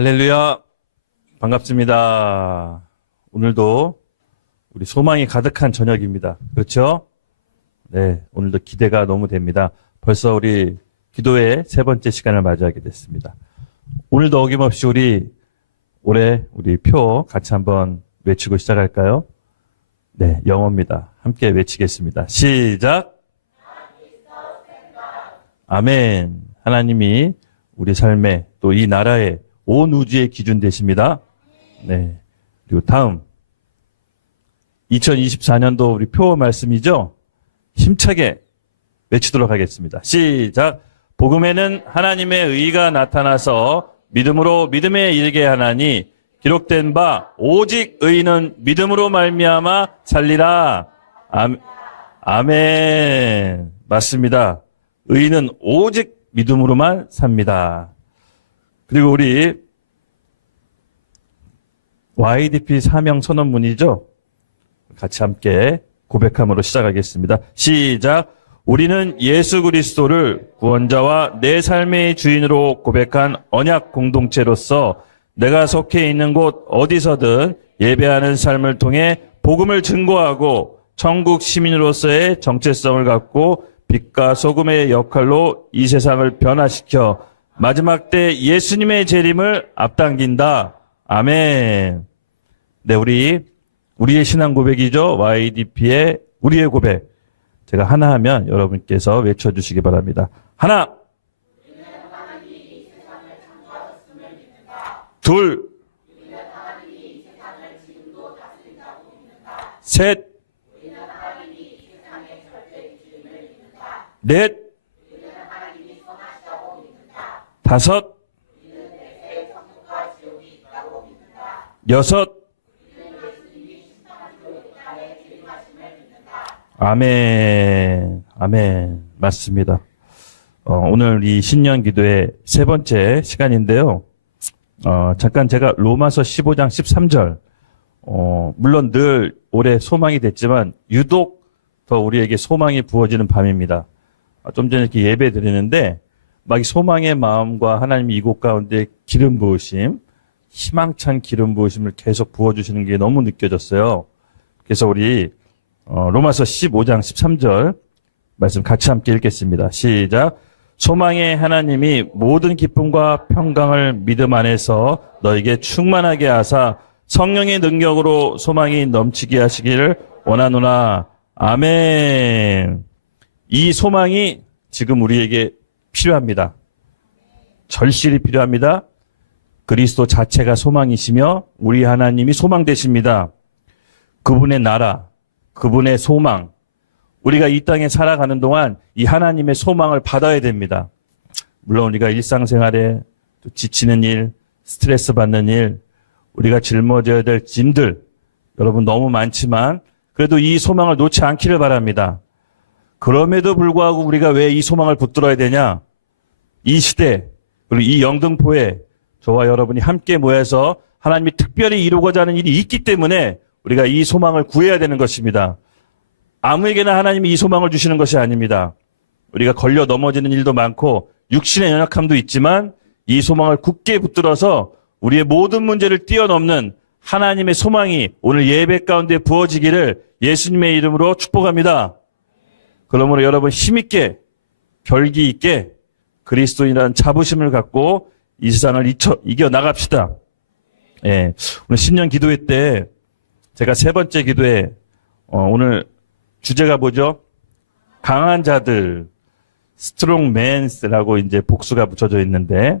할렐루야. 반갑습니다. 오늘도 우리 소망이 가득한 저녁입니다. 그렇죠? 네, 오늘도 기대가 너무 됩니다. 벌써 우리 기도의 세 번째 시간을 맞이하게 됐습니다. 오늘도 어김없이 올해 우리 표 같이 한번 외치고 시작할까요? 네, 영어입니다. 함께 외치겠습니다. 시작! 아멘. 하나님이 우리 삶에 또 이 나라의 온 우주의 기준 되십니다. 네. 그리고 다음 2024년도 우리 표 말씀이죠. 힘차게 외치도록 하겠습니다. 시작. 복음에는 하나님의 의가 나타나서 믿음으로 믿음에 이르게 하나니 기록된 바 오직 의인은 믿음으로 말미암아 살리라. 아멘. 맞습니다. 의인은 오직 믿음으로만 삽니다. 그리고 우리 YDP 사명 선언문이죠. 같이 함께 고백함으로 시작하겠습니다. 시작. 우리는 예수 그리스도를 구원자와 내 삶의 주인으로 고백한 언약 공동체로서 내가 속해 있는 곳 어디서든 예배하는 삶을 통해 복음을 증거하고 천국 시민으로서의 정체성을 갖고 빛과 소금의 역할로 이 세상을 변화시켜 마지막 때 예수님의 재림을 앞당긴다. 아멘. 네, 우리의 신앙 고백이죠. YDP의 우리의 고백. 제가 하나 하면 여러분께서 외쳐주시기 바랍니다. 하나. 둘. 셋. 넷. 다섯. 여섯. 아멘. 아멘. 맞습니다. 오늘 이 신년 기도의 세 번째 시간인데요. 잠깐 제가 로마서 15장 13절, 물론 늘 올해 소망이 됐지만 유독 더 우리에게 소망이 부어지는 밤입니다. 좀 전에 이렇게 예배 드리는데 막 이 소망의 마음과 하나님이 이곳 가운데 기름 부으심, 희망찬 기름 부으심을 계속 부어주시는 게 너무 느껴졌어요. 그래서 우리 로마서 15장 13절 말씀 같이 함께 읽겠습니다. 시작. 소망의 하나님이 모든 기쁨과 평강을 믿음 안에서 너에게 충만하게 하사 성령의 능력으로 소망이 넘치게 하시기를 원하노라. 아멘. 이 소망이 지금 우리에게 필요합니다. 절실히 필요합니다. 그리스도 자체가 소망이시며 우리 하나님이 소망 되십니다. 그분의 나라, 그분의 소망, 우리가 이 땅에 살아가는 동안 이 하나님의 소망을 받아야 됩니다. 물론 우리가 일상생활에 또 지치는 일, 스트레스 받는 일, 우리가 짊어져야 될 짐들 여러분 너무 많지만 그래도 이 소망을 놓지 않기를 바랍니다. 그럼에도 불구하고 우리가 왜 이 소망을 붙들어야 되냐? 이 시대 그리고 이 영등포에 저와 여러분이 함께 모여서 하나님이 특별히 이루고자 하는 일이 있기 때문에 우리가 이 소망을 구해야 되는 것입니다. 아무에게나 하나님이 이 소망을 주시는 것이 아닙니다. 우리가 걸려 넘어지는 일도 많고 육신의 연약함도 있지만 이 소망을 굳게 붙들어서 우리의 모든 문제를 뛰어넘는 하나님의 소망이 오늘 예배 가운데 부어지기를 예수님의 이름으로 축복합니다. 그러므로 여러분 힘있게 결기 있게 그리스도인이라는 자부심을 갖고 이 세상을 이겨나갑시다. 예, 오늘 신년 기도회 때 제가 세 번째 기도회 오늘 주제가 뭐죠? 강한 자들, 스트롱맨스라고 이제 복수가 붙여져 있는데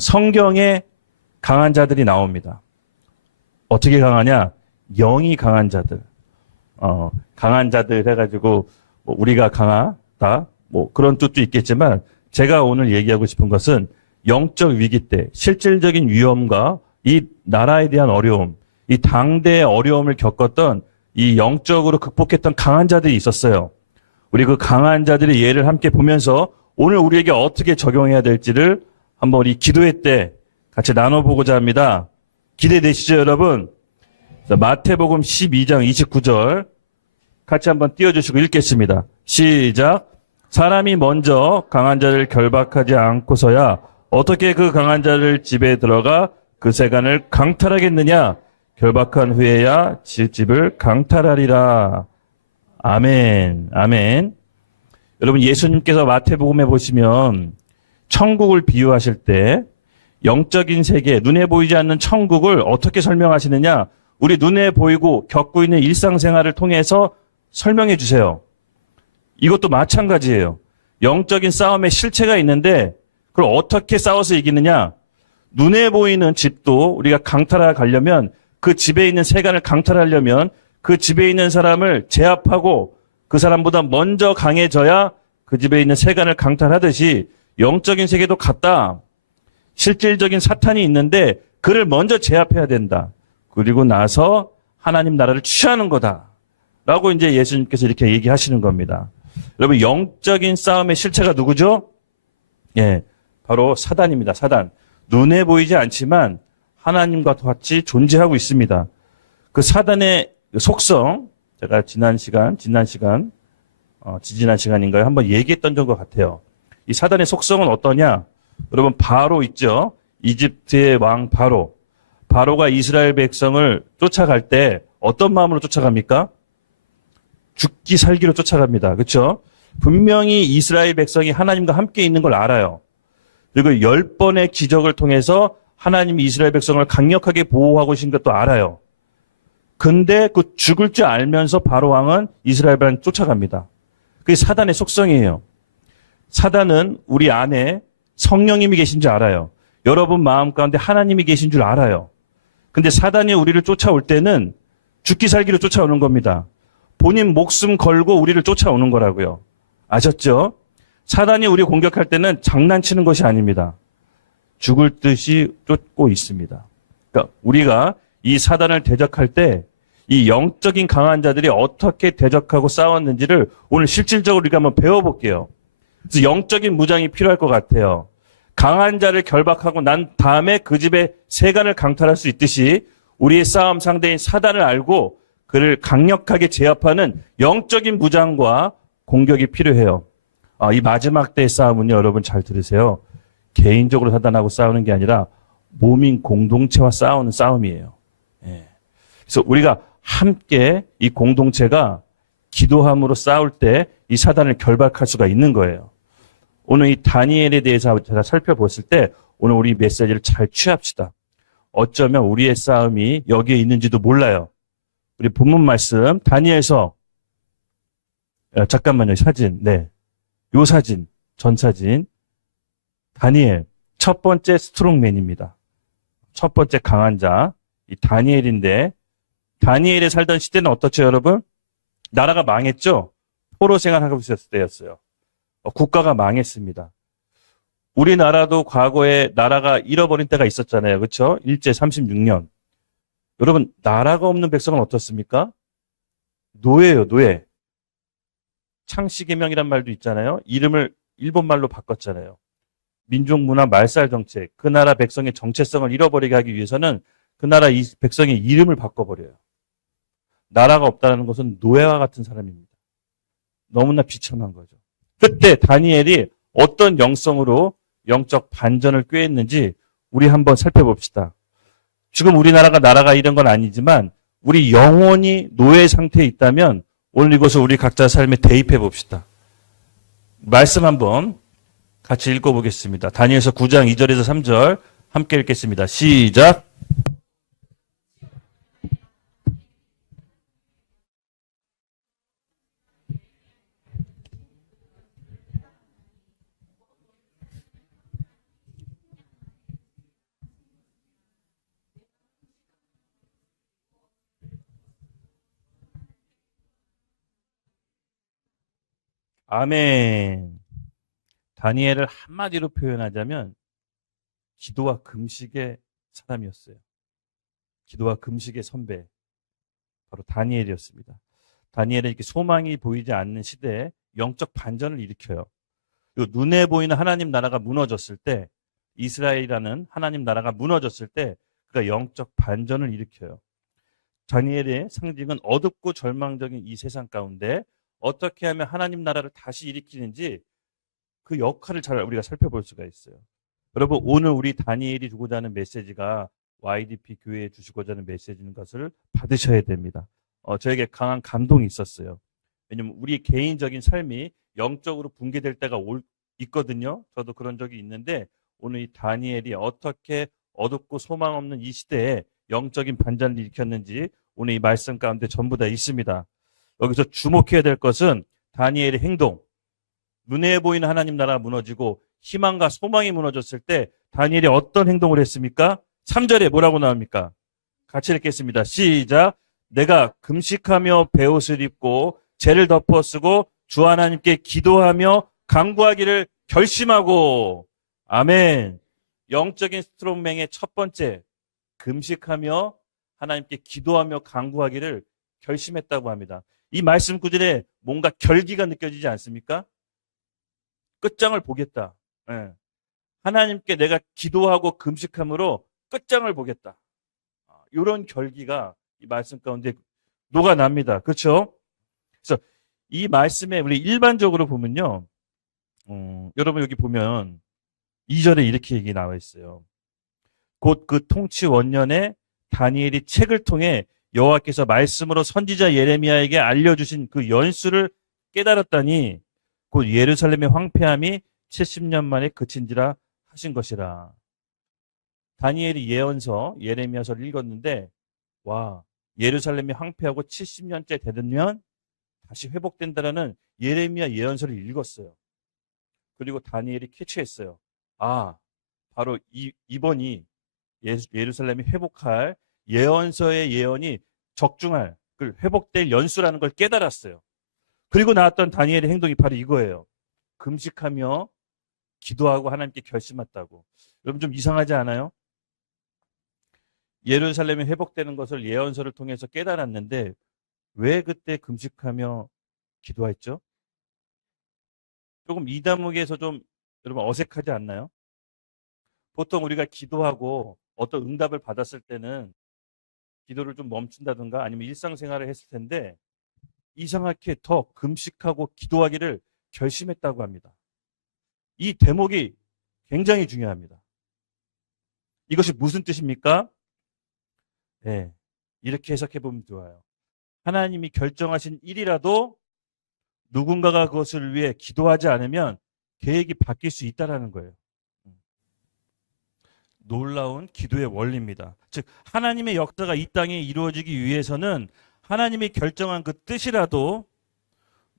성경에 강한 자들이 나옵니다. 어떻게 강하냐? 영이 강한 자들. 강한 자들 해가지고 뭐 우리가 강하다 뭐 그런 뜻도 있겠지만 제가 오늘 얘기하고 싶은 것은 영적 위기 때 실질적인 위험과 이 나라에 대한 어려움, 이 당대의 어려움을 겪었던 이 영적으로 극복했던 강한 자들이 있었어요. 우리 그 강한 자들의 예를 함께 보면서 오늘 우리에게 어떻게 적용해야 될지를 한번 우리 기도회 때 같이 나눠보고자 합니다. 기대되시죠, 여러분? 자, 마태복음 12장 29절 같이 한번 띄워주시고 읽겠습니다. 시작. 사람이 먼저 강한 자를 결박하지 않고서야 어떻게 그 강한 자를 집에 들어가 그 세간을 강탈하겠느냐? 결박한 후에야 집을 강탈하리라. 아멘. 아멘. 여러분, 예수님께서 마태복음에 보시면 천국을 비유하실 때 영적인 세계, 눈에 보이지 않는 천국을 어떻게 설명하시느냐? 우리 눈에 보이고 겪고 있는 일상생활을 통해서 설명해 주세요. 이것도 마찬가지예요. 영적인 싸움의 실체가 있는데 그걸 어떻게 싸워서 이기느냐? 눈에 보이는 집도 우리가 강탈하려면 그 집에 있는 세간을 강탈하려면 그 집에 있는 사람을 제압하고 그 사람보다 먼저 강해져야 그 집에 있는 세간을 강탈하듯이 영적인 세계도 같다. 실질적인 사탄이 있는데 그를 먼저 제압해야 된다. 그리고 나서 하나님 나라를 취하는 거다. 라고 이제 예수님께서 이렇게 얘기하시는 겁니다. 여러분, 영적인 싸움의 실체가 누구죠? 예, 바로 사단입니다. 사단. 눈에 보이지 않지만 하나님과 같이 존재하고 있습니다. 그 사단의 속성, 제가 지지난 시간인가요? 한번 얘기했던 것 같아요. 이 사단의 속성은 어떠냐? 여러분, 바로 있죠? 이집트의 왕 바로. 바로가 이스라엘 백성을 쫓아갈 때 어떤 마음으로 쫓아갑니까? 죽기 살기로 쫓아갑니다. 그렇죠? 분명히 이스라엘 백성이 하나님과 함께 있는 걸 알아요. 그리고 10번의 기적을 통해서 하나님이 이스라엘 백성을 강력하게 보호하고 계신 것도 알아요. 근데 그 죽을 줄 알면서 바로 왕은 이스라엘 백성을 쫓아갑니다. 그게 사단의 속성이에요. 사단은 우리 안에 성령님이 계신 줄 알아요. 여러분 마음 가운데 하나님이 계신 줄 알아요. 근데 사단이 우리를 쫓아올 때는 죽기 살기로 쫓아오는 겁니다. 본인 목숨 걸고 우리를 쫓아오는 거라고요. 아셨죠? 사단이 우리 공격할 때는 장난치는 것이 아닙니다. 죽을 듯이 쫓고 있습니다. 그러니까 우리가 이 사단을 대적할 때 이 영적인 강한 자들이 어떻게 대적하고 싸웠는지를 오늘 실질적으로 우리가 한번 배워볼게요. 그래서 영적인 무장이 필요할 것 같아요. 강한 자를 결박하고 난 다음에 그 집의 세간을 강탈할 수 있듯이 우리의 싸움 상대인 사단을 알고 그를 강력하게 제압하는 영적인 무장과 공격이 필요해요. 이 마지막 때의 싸움은요, 여러분 잘 들으세요. 개인적으로 사단하고 싸우는 게 아니라 몸인 공동체와 싸우는 싸움이에요. 예. 그래서 우리가 함께 이 공동체가 기도함으로 싸울 때 이 사단을 결박할 수가 있는 거예요. 오늘 이 다니엘에 대해서 제가 살펴봤을 때 오늘 우리 메시지를 잘 취합시다. 어쩌면 우리의 싸움이 여기에 있는지도 몰라요. 우리 본문 말씀 다니엘서 잠깐만요. 사진. 네. 요 사진. 전 사진. 다니엘 첫 번째 스트롱맨입니다. 첫 번째 강한 자. 이 다니엘인데 다니엘에 살던 시대는 어떻죠, 여러분? 나라가 망했죠? 포로 생활하고 있었을 때였어요. 국가가 망했습니다. 우리나라도 과거에 나라가 잃어버린 때가 있었잖아요. 그렇죠? 일제 36년. 여러분, 나라가 없는 백성은 어떻습니까? 노예예요, 노예. 창씨개명이란 말도 있잖아요. 이름을 일본말로 바꿨잖아요. 민족문화 말살 정책. 그 나라 백성의 정체성을 잃어버리게 하기 위해서는 그 나라 백성의 이름을 바꿔버려요. 나라가 없다는 것은 노예와 같은 사람입니다. 너무나 비참한 거죠. 그때 다니엘이 어떤 영성으로 영적 반전을 꾀했는지 우리 한번 살펴봅시다. 지금 우리나라가 나라가 이런 건 아니지만 우리 영혼이 노예 상태에 있다면 오늘 이것을 우리 각자 삶에 대입해 봅시다. 말씀 한번 같이 읽어보겠습니다. 다니엘서 9장 2절에서 3절 함께 읽겠습니다. 시작. 아멘. 다니엘을 한마디로 표현하자면 기도와 금식의 사람이었어요. 기도와 금식의 선배. 바로 다니엘이었습니다. 다니엘은 이렇게 소망이 보이지 않는 시대에 영적 반전을 일으켜요. 그리고 눈에 보이는 하나님 나라가 무너졌을 때, 이스라엘이라는 하나님 나라가 무너졌을 때 그가 영적 반전을 일으켜요. 다니엘의 상징은 어둡고 절망적인 이 세상 가운데 어떻게 하면 하나님 나라를 다시 일으키는지 그 역할을 잘 우리가 살펴볼 수가 있어요. 여러분, 오늘 우리 다니엘이 주고자 하는 메시지가 YDP 교회에 주시고자 하는 메시지인 것을 받으셔야 됩니다. 저에게 강한 감동이 있었어요. 왜냐면 우리 개인적인 삶이 영적으로 붕괴될 때가 있거든요. 저도 그런 적이 있는데 오늘 이 다니엘이 어떻게 어둡고 소망 없는 이 시대에 영적인 반전을 일으켰는지 오늘 이 말씀 가운데 전부 다 있습니다. 여기서 주목해야 될 것은 다니엘의 행동. 눈에 보이는 하나님 나라가 무너지고 희망과 소망이 무너졌을 때 다니엘이 어떤 행동을 했습니까? 3절에 뭐라고 나옵니까? 같이 읽겠습니다. 시작. 내가 금식하며 베옷을 입고 죄를 덮어 쓰고 주 하나님께 기도하며 간구하기를 결심하고. 아멘. 영적인 스트롱맨의 첫 번째, 금식하며 하나님께 기도하며 간구하기를 결심했다고 합니다. 이 말씀 구절에 뭔가 결기가 느껴지지 않습니까? 끝장을 보겠다. 예. 하나님께 내가 기도하고 금식함으로 끝장을 보겠다. 이런 결기가 이 말씀 가운데 녹아납니다. 그렇죠? 그래서 이 말씀에 우리 일반적으로 보면요. 여러분 여기 보면 2절에 이렇게 얘기 나와 있어요. 곧 그 통치 원년에 다니엘이 책을 통해 여호와께서 말씀으로 선지자 예레미야에게 알려주신 그 연수를 깨달았다니 곧 예루살렘의 황폐함이 70년 만에 그친지라 하신 것이라. 다니엘이 예언서 예레미야서를 읽었는데 와, 예루살렘이 황폐하고 70년째 되면 다시 회복된다라는 예레미야 예언서를 읽었어요. 그리고 다니엘이 캐치했어요. 아, 바로 이번이 예루살렘이 회복할 예언서의 예언이 적중할 회복될 연수라는 걸 깨달았어요. 그리고 나왔던 다니엘의 행동이 바로 이거예요. 금식하며 기도하고 하나님께 결심했다고. 여러분 좀 이상하지 않아요? 예루살렘이 회복되는 것을 예언서를 통해서 깨달았는데 왜 그때 금식하며 기도했죠? 조금 이 대목에서 좀 여러분 어색하지 않나요? 보통 우리가 기도하고 어떤 응답을 받았을 때는 기도를 좀 멈춘다든가 아니면 일상생활을 했을 텐데 이상하게 더 금식하고 기도하기를 결심했다고 합니다. 이 대목이 굉장히 중요합니다. 이것이 무슨 뜻입니까? 네, 이렇게 해석해 보면 좋아요. 하나님이 결정하신 일이라도 누군가가 그것을 위해 기도하지 않으면 계획이 바뀔 수 있다는 거예요. 놀라운 기도의 원리입니다. 즉 하나님의 역사가 이 땅에 이루어지기 위해서는 하나님이 결정한 그 뜻이라도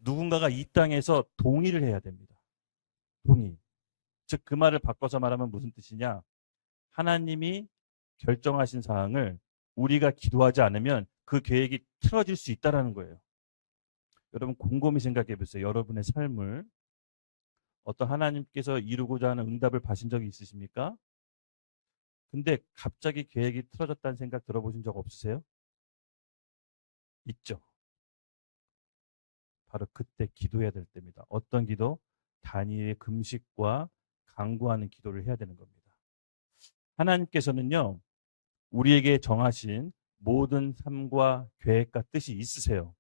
누군가가 이 땅에서 동의를 해야 됩니다. 동의. 즉 그 말을 바꿔서 말하면 무슨 뜻이냐? 하나님이 결정하신 사항을 우리가 기도하지 않으면 그 계획이 틀어질 수 있다는 거예요. 여러분 곰곰이 생각해 보세요. 여러분의 삶을 어떤 하나님께서 이루고자 하는 응답을 받으신 적이 있으십니까? 근데 갑자기 계획이 틀어졌다는 생각 들어보신 적 없으세요? 있죠. 바로 그때 기도해야 될 때입니다. 어떤 기도? 다니엘의 금식과 간구하는 기도를 해야 되는 겁니다. 하나님께서는요, 우리에게 정하신 모든 삶과 계획과 뜻이 있으세요.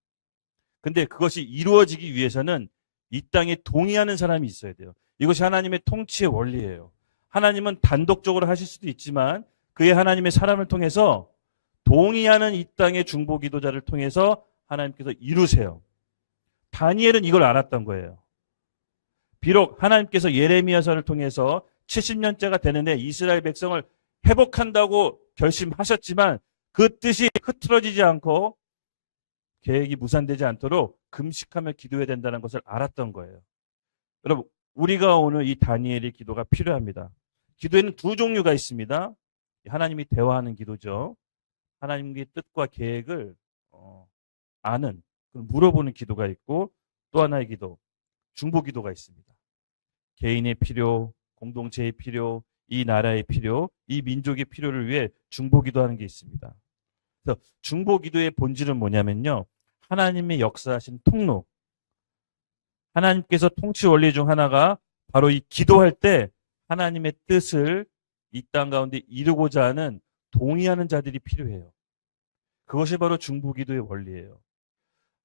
근데 그것이 이루어지기 위해서는 이 땅에 동의하는 사람이 있어야 돼요. 이것이 하나님의 통치의 원리예요. 하나님은 단독적으로 하실 수도 있지만 그의 하나님의 사람을 통해서 동의하는 이 땅의 중보 기도자를 통해서 하나님께서 이루세요. 다니엘은 이걸 알았던 거예요. 비록 하나님께서 예레미야서를 통해서 70년째가 되는데 이스라엘 백성을 회복한다고 결심하셨지만 그 뜻이 흐트러지지 않고 계획이 무산되지 않도록 금식하며 기도해야 된다는 것을 알았던 거예요. 여러분, 우리가 오늘 이 다니엘의 기도가 필요합니다. 기도에는 두 종류가 있습니다. 하나님이 대화하는 기도죠. 하나님의 뜻과 계획을 아는, 물어보는 기도가 있고 또 하나의 기도, 중보 기도가 있습니다. 개인의 필요, 공동체의 필요, 이 나라의 필요, 이 민족의 필요를 위해 중보 기도하는 게 있습니다. 그래서 중보 기도의 본질은 뭐냐면요. 하나님의 역사하신 통로. 하나님께서 통치 원리 중 하나가 바로 이 기도할 때 하나님의 뜻을 이 땅 가운데 이루고자 하는 동의하는 자들이 필요해요. 그것이 바로 중보 기도의 원리예요.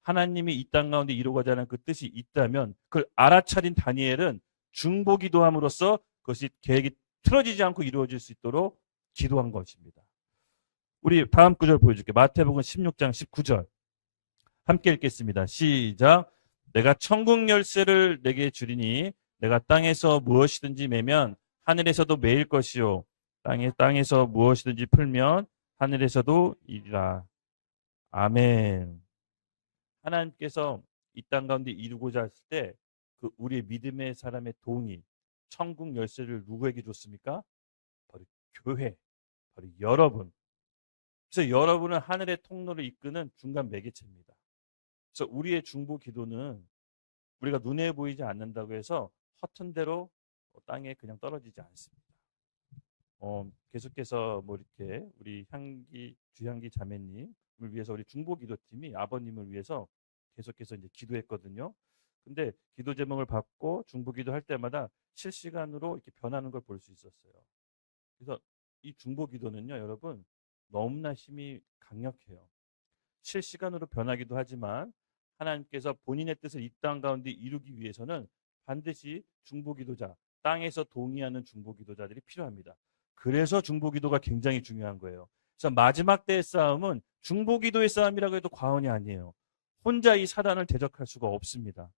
하나님이 이 땅 가운데 이루고자 하는 그 뜻이 있다면 그걸 알아차린 다니엘은 중보 기도함으로써 그것이 계획이 틀어지지 않고 이루어질 수 있도록 기도한 것입니다. 우리 다음 구절 보여줄게요. 마태복음 16장 19절. 함께 읽겠습니다. 시작. 내가 천국 열쇠를 내게 주리니 내가 땅에서 무엇이든지 매면 하늘에서도 매일 것이요 땅에서 무엇이든지 풀면 하늘에서도 이리라. 아멘. 하나님께서 이 땅 가운데 이루고자 했을 때 그 우리의 믿음의 사람의 동의, 천국 열쇠를 누구에게 줬습니까? 바로 교회, 바로 여러분. 그래서 여러분은 하늘의 통로를 이끄는 중간 매개체입니다. 그래서 우리의 중보 기도는 우리가 눈에 보이지 않는다고 해서 허튼 대로 땅에 그냥 떨어지지 않습니다. 계속해서 뭐 이렇게 우리 주향기 자매님을 위해서 우리 중보 기도팀이 아버님을 위해서 계속해서 이제 기도했거든요. 근데 기도 제목을 받고 중보 기도할 때마다 실시간으로 이렇게 변하는 걸 볼 수 있었어요. 그래서 이 중보 기도는요, 여러분 너무나 힘이 강력해요. 실시간으로 변하기도 하지만 하나님께서 본인의 뜻을 이 땅 가운데 이루기 위해서는 반드시 중보기도자, 땅에서 동의하는 중보기도자들이 필요합니다. 그래서 중보기도가 굉장히 중요한 거예요. 그래서 마지막 때의 싸움은 중보기도의 싸움이라고 해도 과언이 아니에요. 혼자 이 사단을 대적할 수가 없습니다.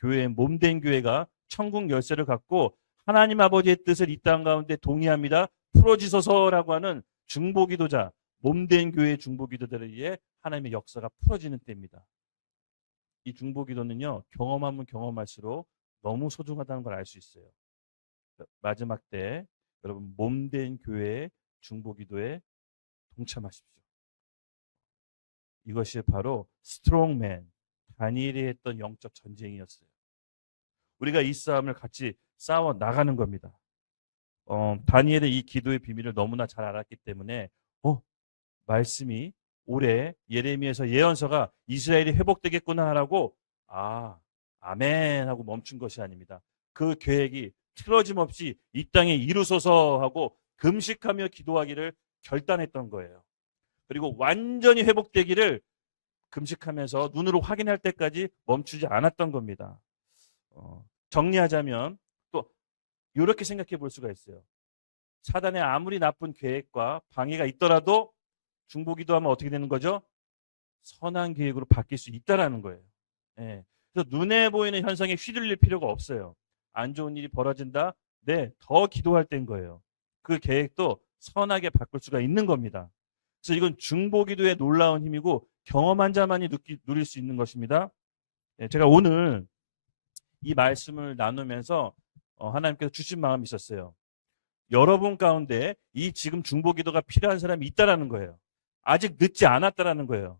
교회의 몸된 교회가 천국 열쇠를 갖고 하나님 아버지의 뜻을 이 땅 가운데 동의합니다. 풀어지소서라고 하는 중보기도자, 몸된 교회의 중보기도자를 위해 하나님의 역사가 풀어지는 때입니다. 이 중보기도는요, 경험하면 경험할수록 너무 소중하다는 걸 알 수 있어요. 마지막 때 여러분 몸된 교회의 중보기도에 동참하십시오. 이것이 바로 스트롱맨 다니엘이 했던 영적 전쟁이었어요. 우리가 이 싸움을 같이 싸워 나가는 겁니다. 다니엘의 이 기도의 비밀을 너무나 잘 알았기 때문에 말씀이 올해 예레미야에서 예언서가 이스라엘이 회복되겠구나라고 아멘 하고 멈춘 것이 아닙니다. 그 계획이 틀어짐 없이 이 땅에 이루소서 하고 금식하며 기도하기를 결단했던 거예요. 그리고 완전히 회복되기를 금식하면서 눈으로 확인할 때까지 멈추지 않았던 겁니다. 정리하자면 또 이렇게 생각해 볼 수가 있어요. 사단의 아무리 나쁜 계획과 방해가 있더라도 중보기도하면 어떻게 되는 거죠? 선한 계획으로 바뀔 수 있다라는 거예요. 예. 그래서 눈에 보이는 현상에 휘둘릴 필요가 없어요. 안 좋은 일이 벌어진다? 네, 더 기도할 때인 거예요. 그 계획도 선하게 바꿀 수가 있는 겁니다. 그래서 이건 중보기도의 놀라운 힘이고 경험한 자만이 누릴 수 있는 것입니다. 예, 제가 오늘 이 말씀을 나누면서 하나님께서 주신 마음이 있었어요. 여러분 가운데 이 지금 중보기도가 필요한 사람이 있다라는 거예요. 아직 늦지 않았다라는 거예요.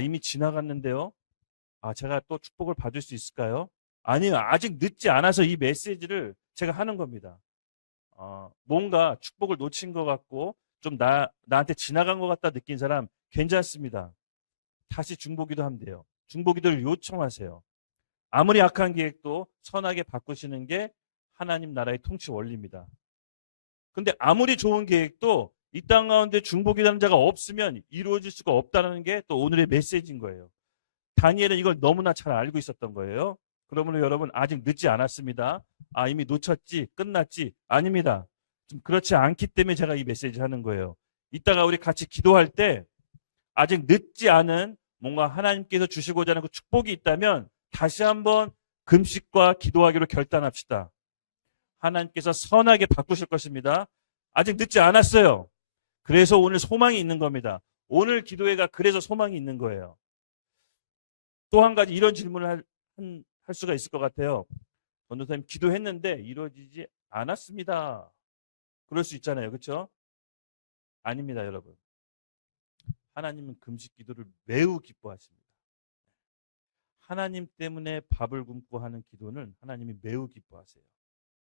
이미 지나갔는데요. 제가 또 축복을 받을 수 있을까요? 아니요. 아직 늦지 않아서 이 메시지를 제가 하는 겁니다. 뭔가 축복을 놓친 것 같고 좀 나한테 지나간 것 같다 느낀 사람 괜찮습니다. 다시 중보기도 하면 돼요. 중보기도를 요청하세요. 아무리 악한 계획도 선하게 바꾸시는 게 하나님 나라의 통치 원리입니다. 근데 아무리 좋은 계획도 이 땅 가운데 중보기도하는 자가 없으면 이루어질 수가 없다는 게 또 오늘의 메시지인 거예요. 다니엘은 이걸 너무나 잘 알고 있었던 거예요. 그러므로 여러분 아직 늦지 않았습니다. 이미 놓쳤지, 끝났지? 아닙니다. 좀 그렇지 않기 때문에 제가 이 메시지 하는 거예요. 이따가 우리 같이 기도할 때 아직 늦지 않은 뭔가 하나님께서 주시고자 하는 그 축복이 있다면 다시 한번 금식과 기도하기로 결단합시다. 하나님께서 선하게 바꾸실 것입니다. 아직 늦지 않았어요. 그래서 오늘 소망이 있는 겁니다. 오늘 기도회가 그래서 소망이 있는 거예요. 또 한 가지 이런 질문을 할 수가 있을 것 같아요. 전도사님 기도했는데 이루어지지 않았습니다. 그럴 수 있잖아요. 그렇죠? 아닙니다, 여러분. 하나님은 금식 기도를 매우 기뻐하십니다. 하나님 때문에 밥을 굶고 하는 기도는 하나님이 매우 기뻐하세요.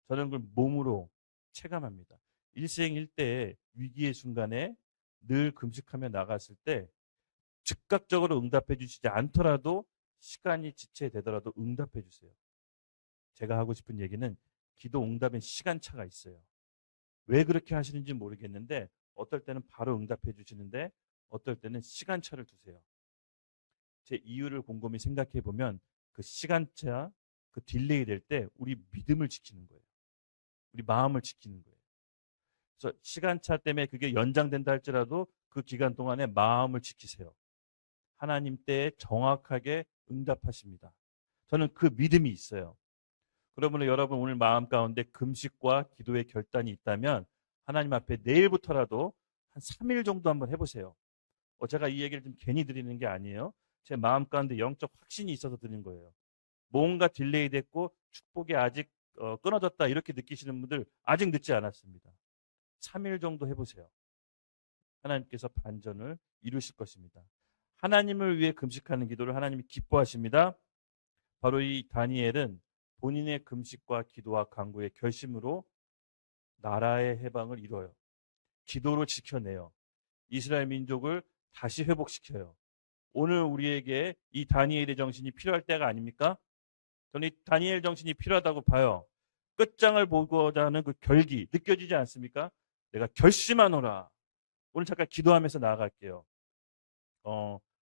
저는 그걸 몸으로 체감합니다. 일생일대의 위기의 순간에 늘 금식하며 나갔을 때 즉각적으로 응답해 주시지 않더라도 시간이 지체되더라도 응답해 주세요. 제가 하고 싶은 얘기는 기도 응답엔 시간차가 있어요. 왜 그렇게 하시는지 모르겠는데 어떨 때는 바로 응답해 주시는데 어떨 때는 시간차를 두세요. 제 이유를 곰곰이 생각해 보면 그 시간차, 그 딜레이 될 때 우리 믿음을 지키는 거예요. 우리 마음을 지키는 거예요. 그래서 시간차 때문에 그게 연장된다 할지라도 그 기간 동안에 마음을 지키세요. 하나님 때에 정확하게 응답하십니다. 저는 그 믿음이 있어요. 그러므로 여러분 오늘 마음 가운데 금식과 기도의 결단이 있다면 하나님 앞에 내일부터라도 한 3일 정도 한번 해보세요. 제가 이 얘기를 좀 괜히 드리는 게 아니에요. 제 마음 가운데 영적 확신이 있어서 드리는 거예요. 뭔가 딜레이 됐고 축복이 아직 끊어졌다 이렇게 느끼시는 분들 아직 늦지 않았습니다. 3일 정도 해보세요. 하나님께서 반전을 이루실 것입니다. 하나님을 위해 금식하는 기도를 하나님이 기뻐하십니다. 바로 이 다니엘은 본인의 금식과 기도와 간구의 결심으로 나라의 해방을 이뤄요. 기도로 지켜내요. 이스라엘 민족을 다시 회복시켜요. 오늘 우리에게 이 다니엘의 정신이 필요할 때가 아닙니까? 저는 이 다니엘 정신이 필요하다고 봐요. 끝장을 보고자 하는 그 결기 느껴지지 않습니까? 내가 결심하노라. 오늘 잠깐 기도하면서 나아갈게요.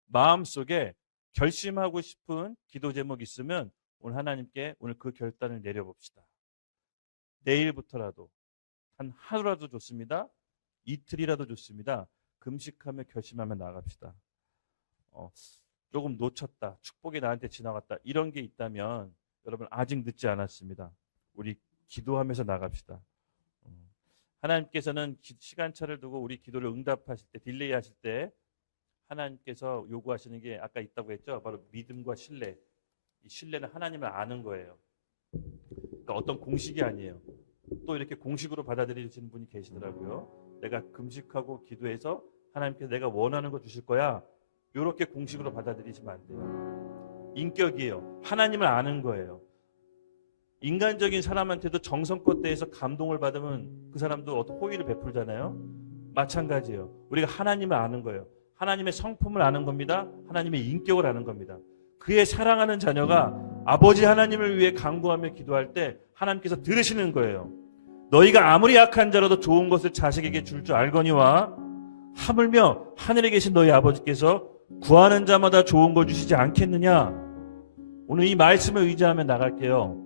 마음속에 결심하고 싶은 기도 제목 있으면 오늘 하나님께 오늘 그 결단을 내려봅시다. 내일부터라도 한 하루라도 좋습니다. 이틀이라도 좋습니다. 금식하며 결심하며 나갑시다. 조금 놓쳤다. 축복이 나한테 지나갔다. 이런 게 있다면 여러분 아직 늦지 않았습니다. 우리 기도하면서 나갑시다. 하나님께서는 시간차를 두고 우리 기도를 응답하실 때, 딜레이 하실 때 하나님께서 요구하시는 게 아까 있다고 했죠. 바로 믿음과 신뢰. 이 신뢰는 하나님을 아는 거예요. 그러니까 어떤 공식이 아니에요. 또 이렇게 공식으로 받아들이시는 분이 계시더라고요. 내가 금식하고 기도해서 하나님께서 내가 원하는 거 주실 거야. 이렇게 공식으로 받아들이시면 안 돼요. 인격이에요. 하나님을 아는 거예요. 인간적인 사람한테도 정성껏 대해서 감동을 받으면 그 사람도 어떤 호의를 베풀잖아요. 마찬가지예요. 우리가 하나님을 아는 거예요. 하나님의 성품을 아는 겁니다. 하나님의 인격을 아는 겁니다. 그의 사랑하는 자녀가 아버지 하나님을 위해 간구하며 기도할 때 하나님께서 들으시는 거예요. 너희가 아무리 약한 자라도 좋은 것을 자식에게 줄 줄 알거니와 하물며 하늘에 계신 너희 아버지께서 구하는 자마다 좋은 걸 주시지 않겠느냐. 오늘 이 말씀을 의지하며 나갈게요.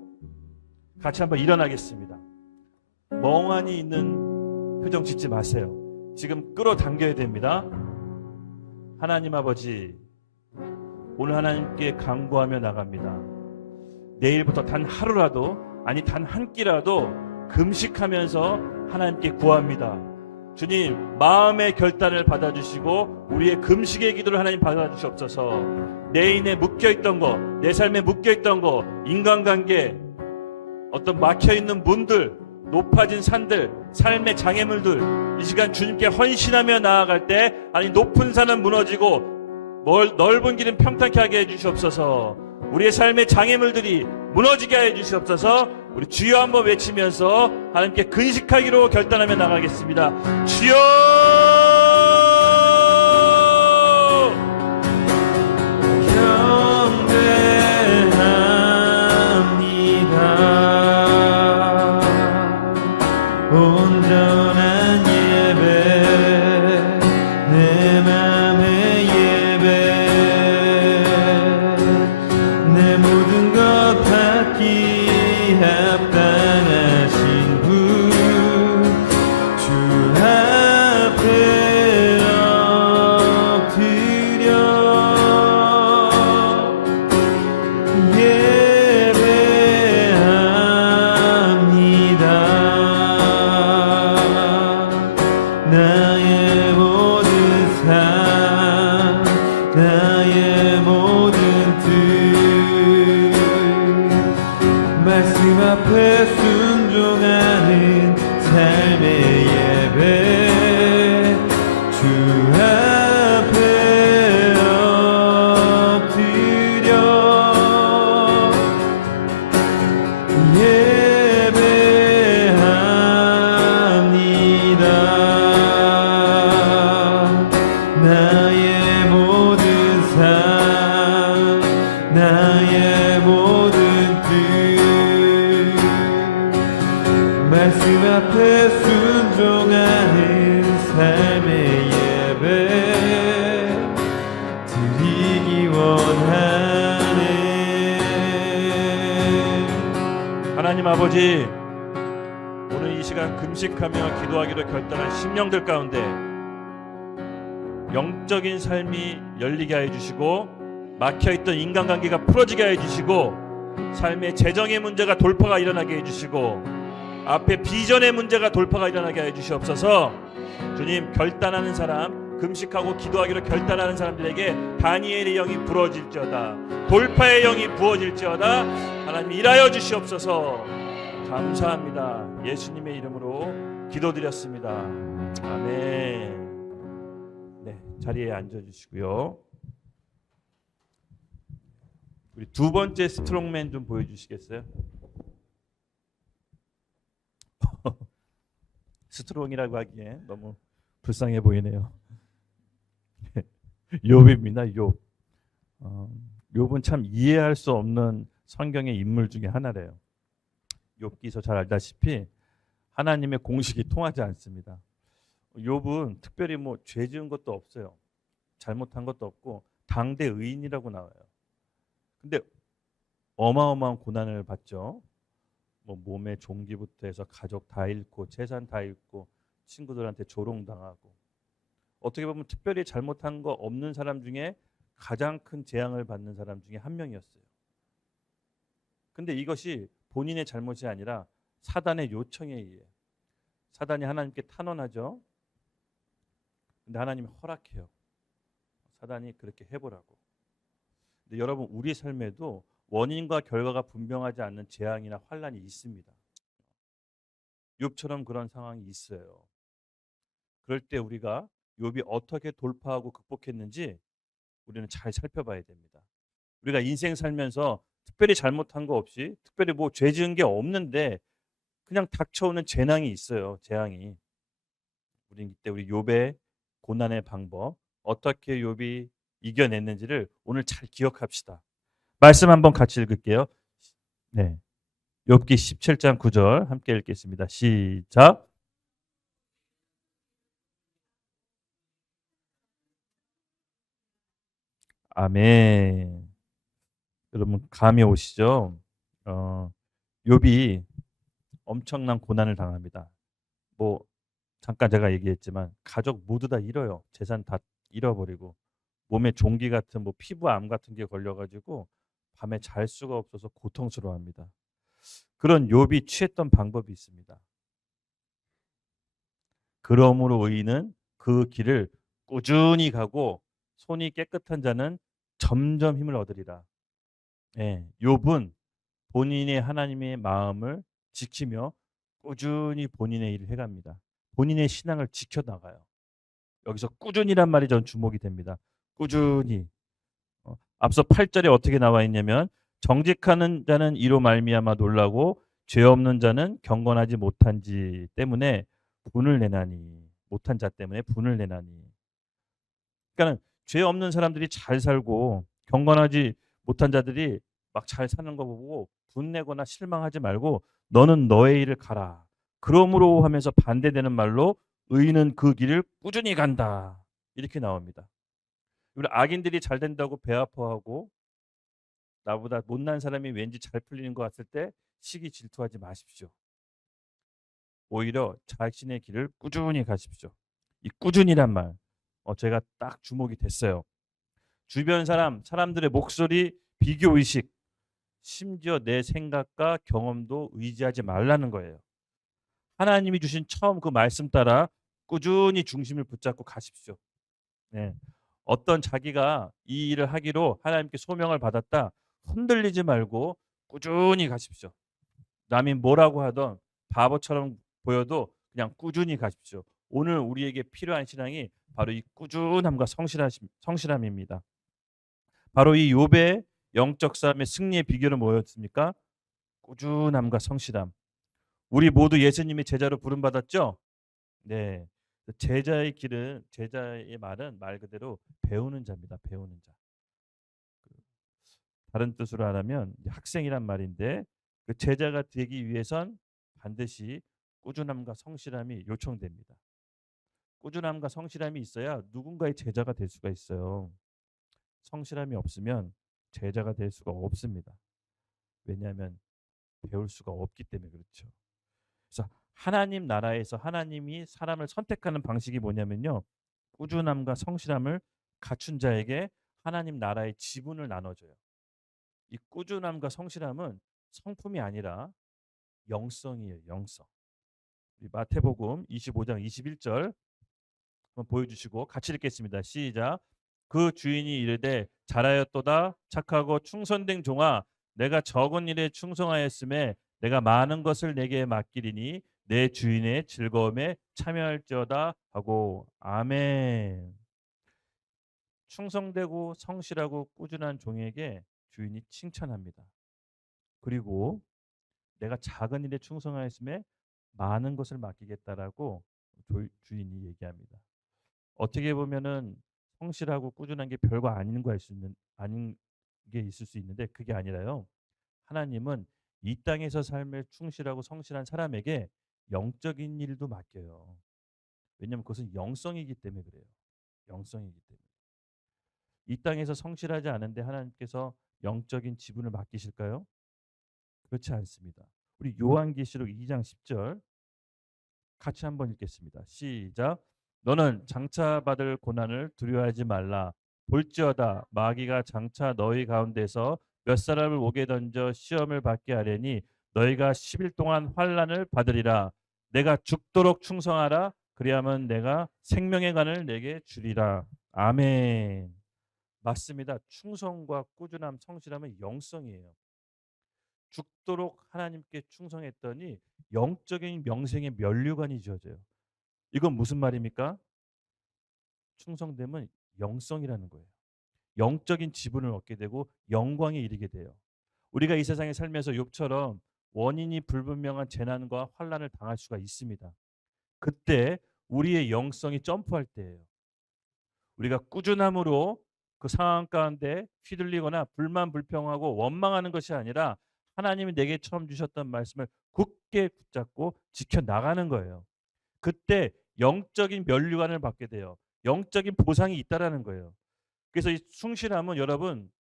같이 한번 일어나겠습니다. 멍하니 있는 표정 짓지 마세요. 지금 끌어당겨야 됩니다. 하나님 아버지, 오늘 하나님께 간구하며 나갑니다. 내일부터 단 하루라도, 아니 단 한 끼라도 금식하면서 하나님께 구합니다. 주님, 마음의 결단을 받아주시고 우리의 금식의 기도를 하나님 받아주시옵소서. 내 인에 묶여있던 거, 내 삶에 묶여있던 거, 인간관계, 어떤 막혀있는 문들, 높아진 산들, 삶의 장애물들, 이 시간 주님께 헌신하며 나아갈 때 아니 높은 산은 무너지고 넓은 길은 평탄케 하게 해주시옵소서. 우리의 삶의 장애물들이 무너지게 해주시옵소서. 우리 주여 한번 외치면서 하나님께 근식하기로 결단하며 나가겠습니다. 주여! 시간 금식하며 기도하기로 결단한 심령들 가운데 영적인 삶이 열리게 해 주시고 막혀있던 인간관계가 풀어지게 해 주시고 삶의 재정의 문제가 돌파가 일어나게 해 주시고 앞에 비전의 문제가 돌파가 일어나게 해 주시옵소서. 주님, 결단하는 사람, 금식하고 기도하기로 결단하는 사람들에게 다니엘의 영이 부어질지어다, 돌파의 영이 부어질지어다. 하나님 일하여 주시옵소서. 감사합니다. 예수님의 이름으로 기도드렸습니다. 아멘. 네, 자리에 앉아주시고요. 우리 두 번째 스트롱맨 좀 보여주시겠어요? 스트롱이라고 하기에 너무 불쌍해 보이네요. 욥입니다. 욥. 욥은 참 이해할 수 없는 성경의 인물 중에 하나래요. 욥기서 잘 알다시피 하나님의 공식이 통하지 않습니다. 욥은 특별히 뭐 죄 지은 것도 없어요. 잘못한 것도 없고 당대 의인이라고 나와요. 근데 어마어마한 고난을 받죠. 뭐 몸의 종기부터 해서 가족 다 잃고 재산 다 잃고 친구들한테 조롱당하고, 어떻게 보면 특별히 잘못한 거 없는 사람 중에 가장 큰 재앙을 받는 사람 중에 한 명이었어요. 근데 이것이 본인의 잘못이 아니라 사단의 요청에 의해, 사단이 하나님께 탄원하죠. 근데 하나님이 허락해요. 사단이 그렇게 해보라고. 근데 여러분, 우리 삶에도 원인과 결과가 분명하지 않는 재앙이나 환란이 있습니다. 욥처럼 그런 상황이 있어요. 그럴 때 우리가 욥이 어떻게 돌파하고 극복했는지 우리는 잘 살펴봐야 됩니다. 우리가 인생 살면서 특별히 잘못한 거 없이, 특별히 뭐 죄 지은 게 없는데 그냥 닥쳐오는 재난이 있어요. 재앙이. 우리는 이때 우리 욥의 고난의 방법, 어떻게 욥이 이겨냈는지를 오늘 잘 기억합시다. 말씀 한번 같이 읽을게요. 네. 욥기 17장 9절 함께 읽겠습니다. 시작. 아멘. 여러분 감이 오시죠? 욥이 엄청난 고난을 당합니다. 뭐 잠깐 제가 얘기했지만 가족 모두 다 잃어요. 재산 다 잃어버리고 몸에 종기 같은 뭐 피부암 같은 게 걸려가지고 밤에 잘 수가 없어서 고통스러워합니다. 그런 욥이 취했던 방법이 있습니다. 그러므로 의인은 그 길을 꾸준히 가고 손이 깨끗한 자는 점점 힘을 얻으리라. 예, 욥은 본인의 하나님의 마음을 지키며 꾸준히 본인의 일을 해갑니다. 본인의 신앙을 지켜나가요. 여기서 꾸준히란 말이 전 주목이 됩니다. 꾸준히. 앞서 8절에 어떻게 나와 있냐면 정직하는 자는 이로 말미암아 놀라고 죄 없는 자는 경건하지 못한지 때문에 분을 내나니, 못한 자 때문에 분을 내나니. 그러니까 죄 없는 사람들이 잘 살고 경건하지 못한 자들이 막 잘 사는 거 보고 분내거나 실망하지 말고 너는 너의 일을 가라. 그러므로 하면서 반대되는 말로 의인은 그 길을 꾸준히 간다. 이렇게 나옵니다. 우리 악인들이 잘 된다고 배 아파하고 나보다 못난 사람이 왠지 잘 풀리는 것 같을 때 시기 질투하지 마십시오. 오히려 자신의 길을 꾸준히 가십시오. 이 꾸준히란 말, 제가 딱 주목이 됐어요. 주변 사람들의 목소리, 비교 의식, 심지어 내 생각과 경험도 의지하지 말라는 거예요. 하나님이 주신 처음 그 말씀 따라 꾸준히 중심을 붙잡고 가십시오. 네. 어떤 자기가 이 일을 하기로 하나님께 소명을 받았다, 흔들리지 말고 꾸준히 가십시오. 남이 뭐라고 하던 바보처럼 보여도 그냥 꾸준히 가십시오. 오늘 우리에게 필요한 신앙이 바로 이 꾸준함과 성실함입니다. 바로 이 욥의 영적 싸움의 승리의 비결은 뭐였습니까? 꾸준함과 성실함. 우리 모두 예수님의 제자로 부름받았죠? 네. 제자의 말은 말 그대로 배우는 자입니다. 배우는 자. 다른 뜻으로 하면 학생이란 말인데, 그 제자가 되기 위해선 반드시 꾸준함과 성실함이 요청됩니다. 꾸준함과 성실함이 있어야 누군가의 제자가 될 수가 있어요. 성실함이 없으면 제자가 될 수가 없습니다. 왜냐하면 배울 수가 없기 때문에 그렇죠. 그래서 하나님 나라에서 하나님이 사람을 선택하는 방식이 뭐냐면요. 꾸준함과 성실함을 갖춘 자에게 하나님 나라의 지분을 나눠줘요. 이 꾸준함과 성실함은 성품이 아니라 영성이에요, 영성. 우리 마태복음 25장 21절 한번 보여주시고 같이 읽겠습니다. 시작. 그 주인이 이르되 잘하였도다 착하고 충성된 종아 내가 적은 일에 충성하였음에 내가 많은 것을 내게 맡기리니 내 주인의 즐거움에 참여할지어다 하고 아멘. 충성되고 성실하고 꾸준한 종에게 주인이 칭찬합니다. 그리고 내가 작은 일에 충성하였음에 많은 것을 맡기겠다라고 주인이 얘기합니다. 어떻게 보면은 성실하고 꾸준한 게 별거 아닌 거 알 수 있는 아닌 게 있을 수 있는데 그게 아니라요. 하나님은 이 땅에서 삶에 충실하고 성실한 사람에게 영적인 일도 맡겨요. 왜냐하면 그것은 영성이기 때문에 그래요. 영성이기 때문에. 이 땅에서 성실하지 않은데 하나님께서 영적인 지분을 맡기실까요? 그렇지 않습니다. 우리 요한계시록 2장 10절 같이 한번 읽겠습니다. 시작. 너는 장차 받을 고난을 두려워하지 말라. 볼지어다 마귀가 장차 너희 가운데서 몇 사람을 옥에 던져 시험을 받게 하려니 너희가 10일 동안 환난을 받으리라. 내가 죽도록 충성하라. 그리하면 내가 생명의 관을 내게 주리라. 아멘. 맞습니다. 충성과 꾸준함, 성실함은 영성이에요. 죽도록 하나님께 충성했더니 영적인 명생의 면류관이 주어져요. 이건 무슨 말입니까? 충성됨은 영성이라는 거예요. 영적인 지분을 얻게 되고 영광에 이르게 돼요. 우리가 이 세상에 살면서 욥처럼 원인이 불분명한 재난과 환난을 당할 수가 있습니다. 그때 우리의 영성이 점프할 때예요. 우리가 꾸준함으로 그 상황 가운데 휘둘리거나 불만불평하고 원망하는 것이 아니라 하나님이 내게 처음 주셨던 말씀을 굳게 붙잡고 지켜나가는 거예요. 그때 영적인 면류관을 받게 돼요. 영적인 보상이 있다라는 거예요. 그래서 이 충실함은 여러분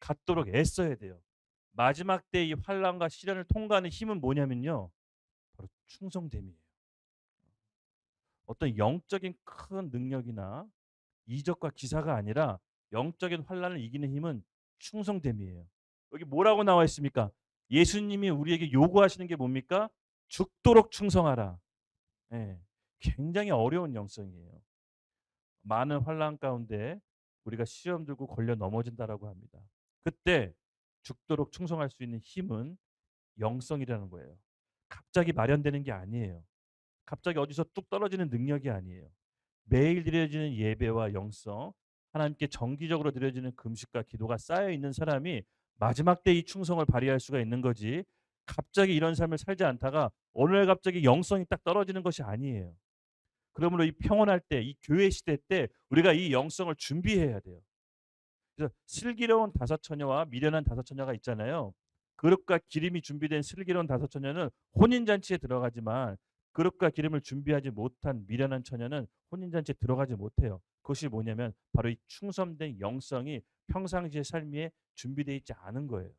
갖도록 애써야 돼요. 마지막 때 이 환난과 시련을 통과하는 힘은 뭐냐면요. 바로 충성됨이에요. 어떤 영적인 큰 능력이나 이적과 기사가 아니라 영적인 환난을 이기는 힘은 충성됨이에요. 여기 뭐라고 나와 있습니까? 예수님이 우리에게 요구하시는 게 뭡니까? 죽도록 충성하라. 예. 굉장히 어려운 영성이에요. 많은 환난 가운데 우리가 시험 들고 걸려 넘어진다라고 합니다. 그때 죽도록 충성할 수 있는 힘은 영성이라는 거예요. 갑자기 마련되는 게 아니에요. 갑자기 어디서 뚝 떨어지는 능력이 아니에요. 매일 드려지는 예배와 영성, 하나님께 정기적으로 드려지는 금식과 기도가 쌓여 있는 사람이 마지막 때 이 충성을 발휘할 수가 있는 거지. 갑자기 이런 삶을 살지 않다가 어느 날 갑자기 영성이 딱 떨어지는 것이 아니에요. 그러므로 이 평온할 때, 이 교회 시대 때 우리가 이 영성을 준비해야 돼요. 그래서 슬기로운 다섯 처녀와 미련한 다섯 처녀가 있잖아요. 그릇과 기름이 준비된 슬기로운 다섯 처녀는 혼인 잔치에 들어가지만 그릇과 기름을 준비하지 못한 미련한 처녀는 혼인 잔치에 들어가지 못해요. 그것이 뭐냐면 바로 이 충성된 영성이 평상시의 삶에 준비되어 있지 않은 거예요.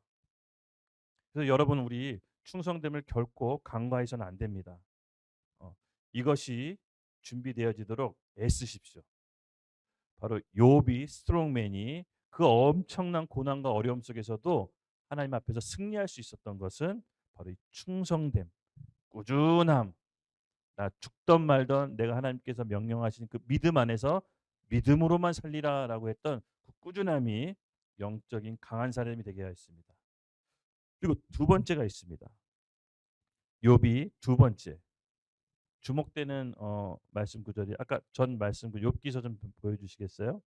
그래서 여러분 우리 충성됨을 결코 간과해서는 안 됩니다. 이것이 준비되어지도록 애쓰십시오. 바로 욥이 스트롱맨이 그 엄청난 고난과 어려움 속에서도 하나님 앞에서 승리할 수 있었던 것은 바로 이 충성됨, 꾸준함, 나 죽던 말던 내가 하나님께서 명령하신 그 믿음 안에서 믿음으로만 살리라라고 했던 그 꾸준함이 영적인 강한 사람이 되게 하였습니다. 그리고 두 번째가 있습니다. 욥이 두 번째 주목되는 말씀 구절이 아까 전 말씀 그 욥기서 좀 보여주시겠어요?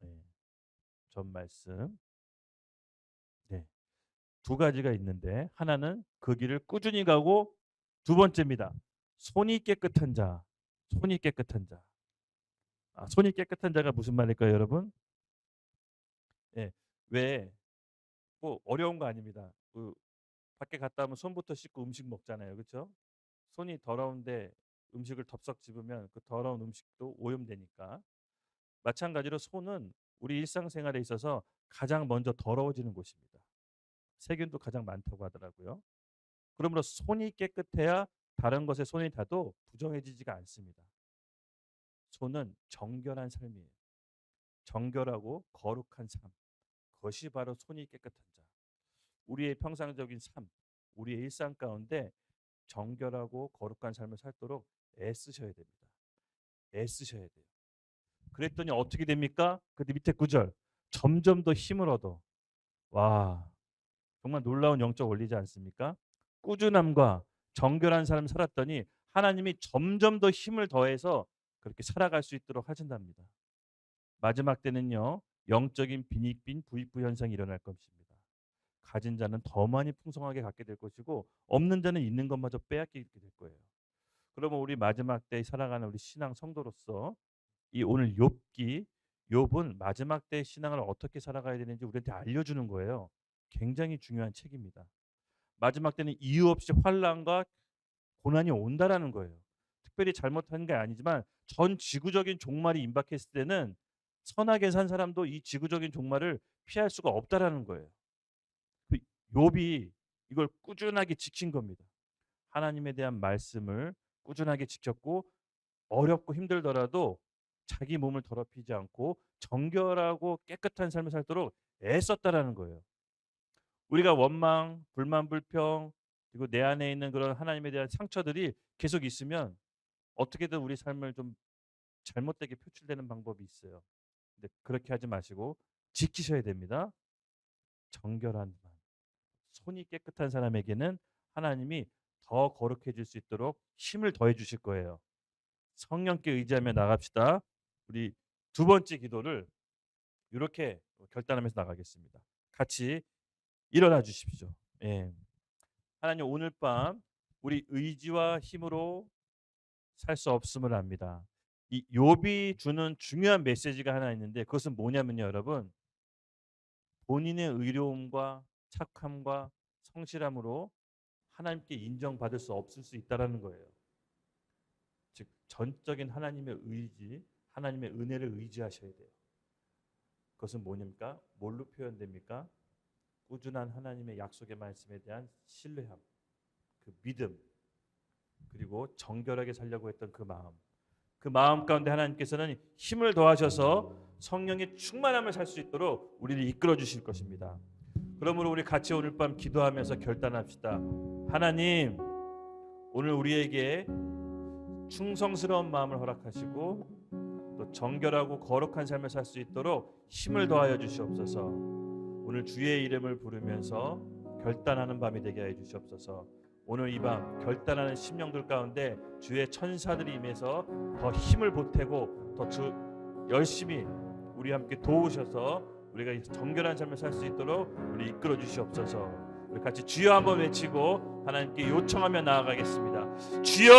네, 전 말씀. 네. 두 가지가 있는데 하나는 그 길을 꾸준히 가고 두 번째입니다. 손이 깨끗한 자. 손이 깨끗한 자. 손이 깨끗한 자가 무슨 말일까요, 여러분? 예. 왜 뭐 어려운 거 아닙니다. 그 밖에 갔다 오면 손부터 씻고 음식 먹잖아요. 그렇죠? 손이 더러운데 음식을 덥석 집으면 그 더러운 음식도 오염되니까. 마찬가지로 손은 우리 일상생활에 있어서 가장 먼저 더러워지는 곳입니다. 세균도 가장 많다고 하더라고요. 그러므로 손이 깨끗해야 다른 것에 손이 닿아도 부정해지지가 않습니다. 손은 정결한 삶이에요. 정결하고 거룩한 삶. 그것이 바로 손이 깨끗한 자. 우리의 평상적인 삶, 우리의 일상 가운데 정결하고 거룩한 삶을 살도록 애쓰셔야 됩니다. 애쓰셔야 돼요. 그랬더니 어떻게 됩니까? 그때 밑에 9절. 점점 더 힘을 얻어. 와, 정말 놀라운 영적 원리지 않습니까? 꾸준함과 정결한 삶을 살았더니 하나님이 점점 더 힘을 더해서 그렇게 살아갈 수 있도록 하신답니다. 마지막 때는요, 영적인 빈익빈 부익부 현상이 일어날 것입니다. 가진 자는 더 많이 풍성하게 갖게 될 것이고 없는 자는 있는 것마저 빼앗기게 될 거예요. 그러면 우리 마지막 때에 살아가는 우리 신앙 성도로서 이 오늘 욥은 마지막 때의 신앙을 어떻게 살아가야 되는지 우리한테 알려주는 거예요. 굉장히 중요한 책입니다. 마지막 때는 이유 없이 환난과 고난이 온다라는 거예요. 특별히 잘못한 게 아니지만 전 지구적인 종말이 임박했을 때는 선하게 산 사람도 이 지구적인 종말을 피할 수가 없다라는 거예요. 그 욥이 이걸 꾸준하게 지킨 겁니다. 하나님에 대한 말씀을 꾸준하게 지켰고 어렵고 힘들더라도 자기 몸을 더럽히지 않고 정결하고 깨끗한 삶을 살도록 애썼다라는 거예요. 우리가 원망, 불만, 불평 그리고 내 안에 있는 그런 하나님에 대한 상처들이 계속 있으면 어떻게든 우리 삶을 좀 잘못되게 표출되는 방법이 있어요. 근데 그렇게 하지 마시고 지키셔야 됩니다. 정결한 마음. 손이 깨끗한 사람에게는 하나님이 더 거룩해질 수 있도록 힘을 더해 주실 거예요. 성령께 의지하며 나갑시다. 우리 두 번째 기도를 이렇게 결단하면서 나가겠습니다. 같이 일어나 주십시오. 예. 하나님 오늘 밤 우리 의지와 힘으로 살 수 없음을 압니다. 이 욥이 주는 중요한 메시지가 하나 있는데 그것은 뭐냐면요, 여러분. 본인의 의로움과 착함과 성실함으로 하나님께 인정받을 수 없을 수 있다라는 거예요. 즉 전적인 하나님의 의지, 하나님의 은혜를 의지하셔야 돼요. 그것은 뭐입니까? 뭘로 표현됩니까? 꾸준한 하나님의 약속의 말씀에 대한 신뢰함, 그 믿음, 그리고 정결하게 살려고 했던 그 마음 가운데 하나님께서는 힘을 더하셔서 성령의 충만함을 살 수 있도록 우리를 이끌어 주실 것입니다. 그러므로 우리 같이 오늘 밤 기도하면서 결단합시다. 하나님, 오늘 우리에게 충성스러운 마음을 허락하시고 또 정결하고 거룩한 삶을 살 수 있도록 힘을 더하여 주시옵소서. 오늘 주의 이름을 부르면서 결단하는 밤이 되게 해 주시옵소서. 오늘 이 밤 결단하는 심령들 가운데 주의 천사들이 임해서 더 힘을 보태고 더 열심히 우리 함께 도우셔서 우리가 정결한 삶을 살 수 있도록 우리 이끌어 주시옵소서. 우리 같이 주여 한번 외치고 하나님께 요청하며 나아가겠습니다. 주여!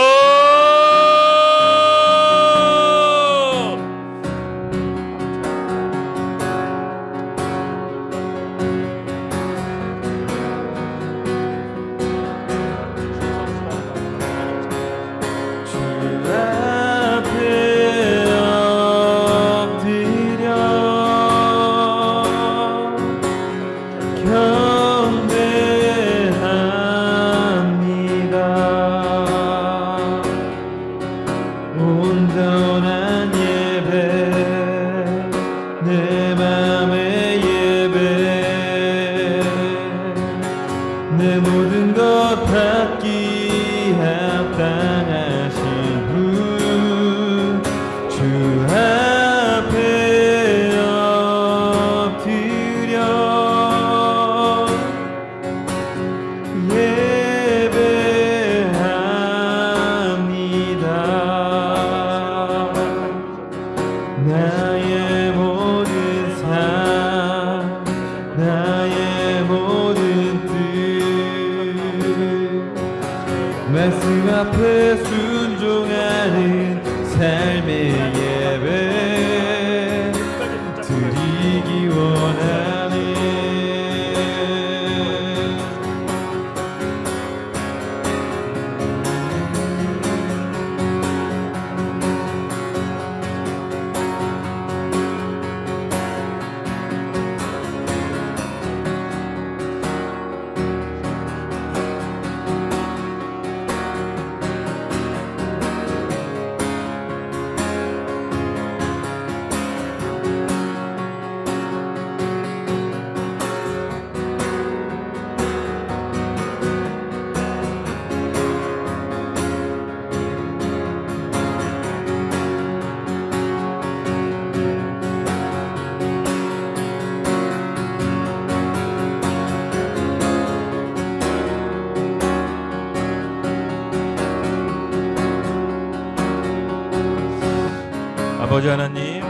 말씀 앞에 순종하는 삶의 예배 드리기 원하네. 아버지 하나님,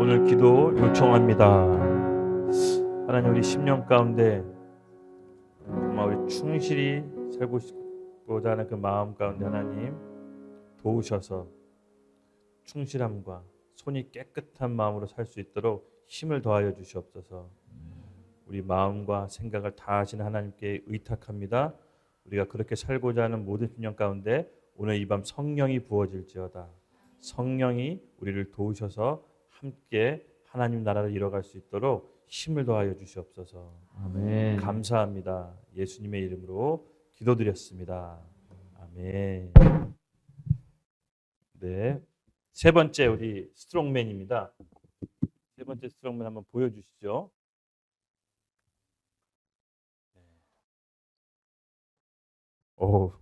오늘 기도 요청합니다. 하나님, 우리 10년 가운데 정말 우리 충실히 살고자 하는 그 마음 가운데 하나님 도우셔서 충실함과 손이 깨끗한 마음으로 살 수 있도록 힘을 더하여 주시옵소서. 우리 마음과 생각을 다 하시는 하나님께 의탁합니다. 우리가 그렇게 살고자 하는 모든 10년 가운데 오늘 이 밤 성령이 부어질지어다. 성령이 우리를 도우셔서 함께 하나님 나라를 이뤄갈 수 있도록 힘을 더하여 주시옵소서. 아멘. 감사합니다. 예수님의 이름으로 기도드렸습니다. 아멘. 네, 세 번째 우리 스트롱맨입니다. 세 번째 스트롱맨 한번 보여주시죠. 오,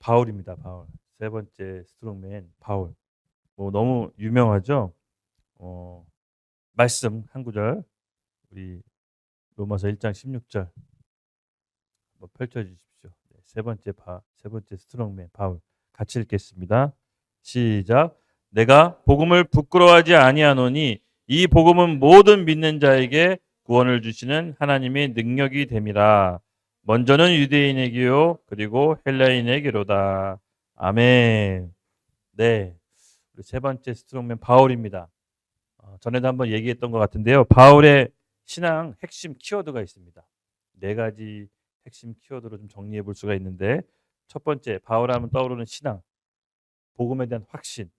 바울입니다. 바울. 세 번째 스트롱맨 바울. 너무 유명하죠. 말씀 한 구절 우리 로마서 1장 16절 한번 펼쳐주십시오. 세 번째 스트롱맨 바울 같이 읽겠습니다. 시작. 내가 복음을 부끄러워하지 아니하노니 이 복음은 모든 믿는 자에게 구원을 주시는 하나님의 능력이 됨이라. 먼저는 유대인에게요 그리고 헬라인에게로다. 아멘. 네, 우리 세 번째 스트롱맨 바울입니다. 전에도 한번 얘기했던 것 같은데요. 바울의 신앙 핵심 키워드가 있습니다. 네 가지 핵심 키워드로 좀 정리해 볼 수가 있는데, 첫 번째, 바울 하면 떠오르는 신앙, 복음에 대한 확신,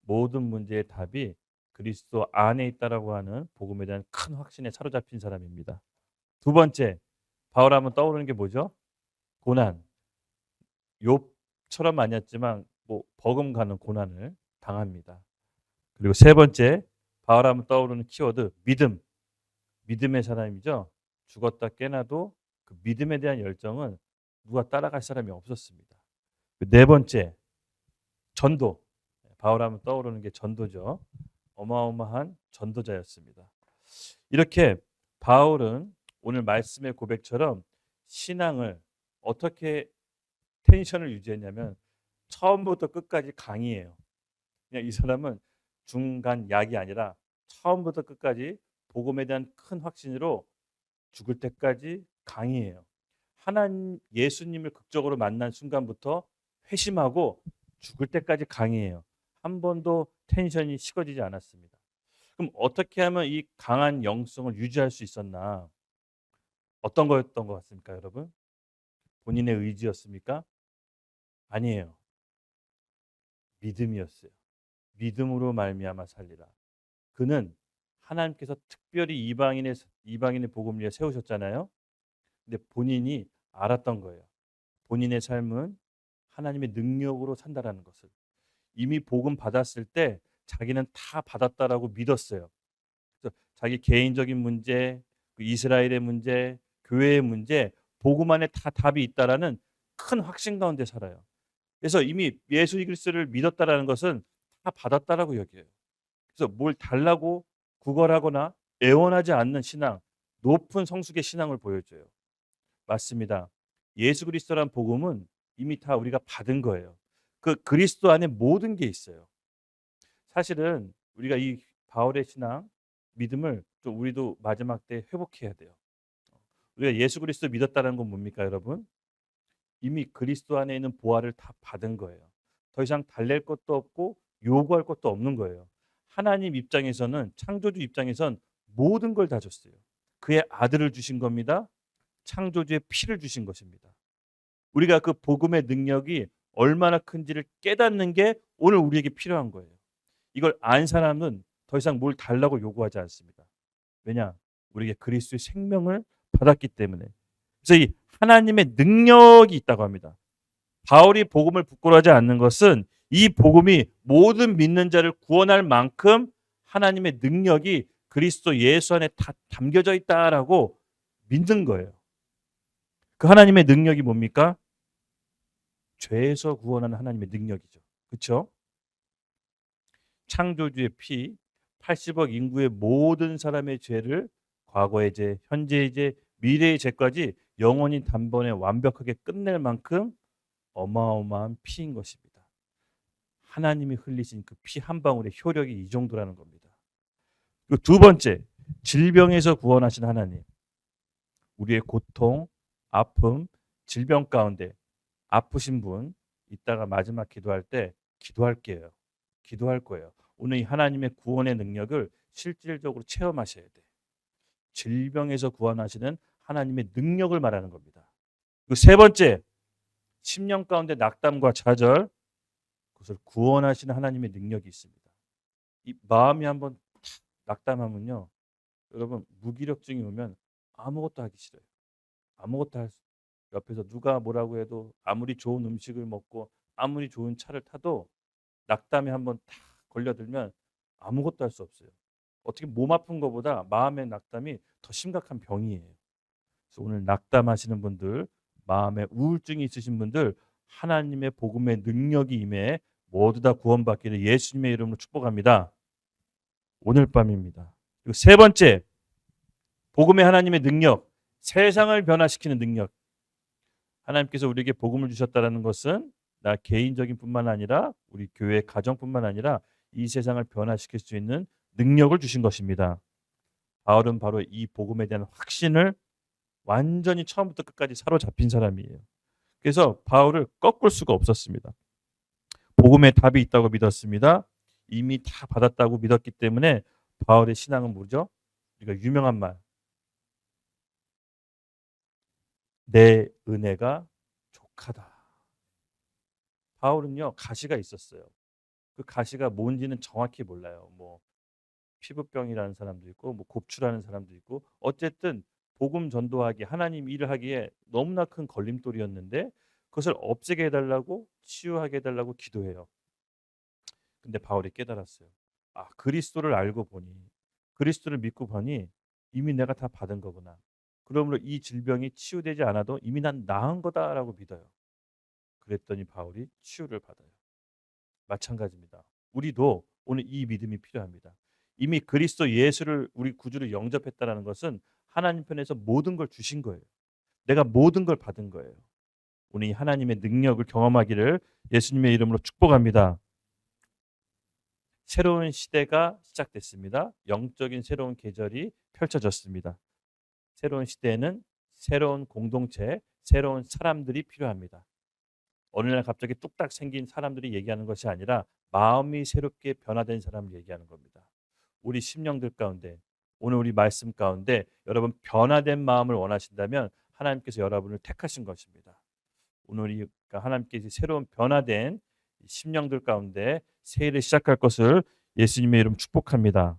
모든 문제의 답이 그리스도 안에 있다라고 하는 복음에 대한 큰 확신에 사로잡힌 사람입니다. 두 번째, 바울 하면 떠오르는 게 뭐죠? 고난. 욥처럼 아니었지만 버금가는 고난을 당합니다. 그리고 세 번째, 바울 하면 떠오르는 키워드, 믿음. 믿음의 사람이죠. 죽었다 깨나도 그 믿음에 대한 열정은 누가 따라갈 사람이 없었습니다. 네 번째, 전도. 바울 하면 떠오르는 게 전도죠. 어마어마한 전도자였습니다. 이렇게 바울은 오늘 말씀의 고백처럼 신앙을 어떻게 텐션을 유지했냐면 처음부터 끝까지 강의예요. 그냥 이 사람은 중간 약이 아니라 처음부터 끝까지 복음에 대한 큰 확신으로 죽을 때까지 강의해요. 하나님 예수님을 극적으로 만난 순간부터 회심하고 죽을 때까지 강의해요. 한 번도 텐션이 식어지지 않았습니다. 그럼 어떻게 하면 이 강한 영성을 유지할 수 있었나? 어떤 거였던 것 같습니까, 여러분? 본인의 의지였습니까? 아니에요. 믿음이었어요. 믿음으로 말미암아 살리라. 그는 하나님께서 특별히 이방인의 복음을 위해 세우셨잖아요. 근데 본인이 알았던 거예요. 본인의 삶은 하나님의 능력으로 산다라는 것을. 이미 복음 받았을 때 자기는 다 받았다라고 믿었어요. 그래서 자기 개인적인 문제, 이스라엘의 문제, 교회의 문제, 복음 안에 다 답이 있다라는 큰 확신 가운데 살아요. 그래서 이미 예수 그리스도를 믿었다라는 것은 다 받았다라고 여겨요. 그래서 뭘 달라고 구걸하거나 애원하지 않는 신앙, 높은 성숙의 신앙을 보여줘요. 맞습니다. 예수 그리스도란 복음은 이미 다 우리가 받은 거예요. 그 그리스도 안에 모든 게 있어요. 사실은 우리가 이 바울의 신앙, 믿음을 좀 우리도 마지막 때 회복해야 돼요. 우리가 예수 그리스도 믿었다는 건 뭡니까, 여러분? 이미 그리스도 안에 있는 보화를 다 받은 거예요. 더 이상 달랠 것도 없고 요구할 것도 없는 거예요. 하나님 입장에서는, 창조주 입장에선 모든 걸 다 줬어요. 그의 아들을 주신 겁니다. 창조주의 피를 주신 것입니다. 우리가 그 복음의 능력이 얼마나 큰지를 깨닫는 게 오늘 우리에게 필요한 거예요. 이걸 안 사람은 더 이상 뭘 달라고 요구하지 않습니다. 왜냐? 우리에게 그리스도의 생명을 받았기 때문에. 그래서 이 하나님의 능력이 있다고 합니다. 바울이 복음을 부끄러워하지 않는 것은 이 복음이 모든 믿는 자를 구원할 만큼 하나님의 능력이 그리스도 예수 안에 다 담겨져 있다라고 믿는 거예요. 그 하나님의 능력이 뭡니까? 죄에서 구원하는 하나님의 능력이죠. 그렇죠? 창조주의 피, 80억 인구의 모든 사람의 죄를 과거의 죄, 현재의 죄, 미래의 죄까지 영원히 단번에 완벽하게 끝낼 만큼 어마어마한 피인 것입니다. 하나님이 흘리신 그 피 한 방울의 효력이 이 정도라는 겁니다. 그리고 두 번째, 질병에서 구원하신 하나님. 우리의 고통, 아픔, 질병 가운데 아프신 분 이따가 마지막 기도할 때 기도할게요. 기도할 거예요. 오늘 이 하나님의 구원의 능력을 실질적으로 체험하셔야 돼. 질병에서 구원하시는 하나님의 능력을 말하는 겁니다. 그리고 세 번째, 심령 가운데 낙담과 좌절, 그것을 구원하시는 하나님의 능력이 있습니다. 이 마음이 한번 낙담하면요, 여러분 무기력증이 오면 아무것도 하기 싫어요. 아무것도 할 수, 옆에서 누가 뭐라고 해도 아무리 좋은 음식을 먹고 아무리 좋은 차를 타도 낙담에 한번 탁 걸려들면 아무것도 할 수 없어요. 어떻게 몸 아픈 것보다 마음의 낙담이 더 심각한 병이에요. 그래서 오늘 낙담하시는 분들, 마음에 우울증이 있으신 분들, 하나님의 복음의 능력이 임해 모두 다 구원받기를 예수님의 이름으로 축복합니다. 오늘 밤입니다. 그리고 세 번째, 복음의 하나님의 능력, 세상을 변화시키는 능력. 하나님께서 우리에게 복음을 주셨다는 것은 나 개인적인 뿐만 아니라 우리 교회 가정뿐만 아니라 이 세상을 변화시킬 수 있는 능력을 주신 것입니다. 바울은 바로 이 복음에 대한 확신을 완전히 처음부터 끝까지 사로잡힌 사람이에요. 그래서 바울을 꺾을 수가 없었습니다. 복음에 답이 있다고 믿었습니다. 이미 다 받았다고 믿었기 때문에 바울의 신앙은 뭐죠? 우리가 유명한 말, 내 은혜가 족하다. 바울은요, 가시가 있었어요. 그 가시가 뭔지는 정확히 몰라요. 뭐 피부병이라는 사람도 있고 뭐 곱추라는 사람도 있고, 어쨌든 복음 전도하기, 하나님 일을 하기에 너무나 큰 걸림돌이었는데 그것을 없애게 해달라고, 치유하게 해달라고 기도해요. 근데 바울이 깨달았어요. 아, 그리스도를 알고 보니, 그리스도를 믿고 보니 이미 내가 다 받은 거구나. 그러므로 이 질병이 치유되지 않아도 이미 난 나은 거다라고 믿어요. 그랬더니 바울이 치유를 받아요. 마찬가지입니다. 우리도 오늘 이 믿음이 필요합니다. 이미 그리스도 예수를 우리 구주로 영접했다는 것은 하나님 편에서 모든 걸 주신 거예요. 내가 모든 걸 받은 거예요. 오늘 이 하나님의 능력을 경험하기를 예수님의 이름으로 축복합니다. 새로운 시대가 시작됐습니다. 영적인 새로운 계절이 펼쳐졌습니다. 새로운 시대에는 새로운 공동체, 새로운 사람들이 필요합니다. 어느 날 갑자기 뚝딱 생긴 사람들이 얘기하는 것이 아니라 마음이 새롭게 변화된 사람을 얘기하는 겁니다. 우리 심령들 가운데, 오늘 우리 말씀 가운데 여러분 변화된 마음을 원하신다면 하나님께서 여러분을 택하신 것입니다. 오늘 하나님께서 새로운 변화된 심령들 가운데 새해를 시작할 것을 예수님의 이름 축복합니다.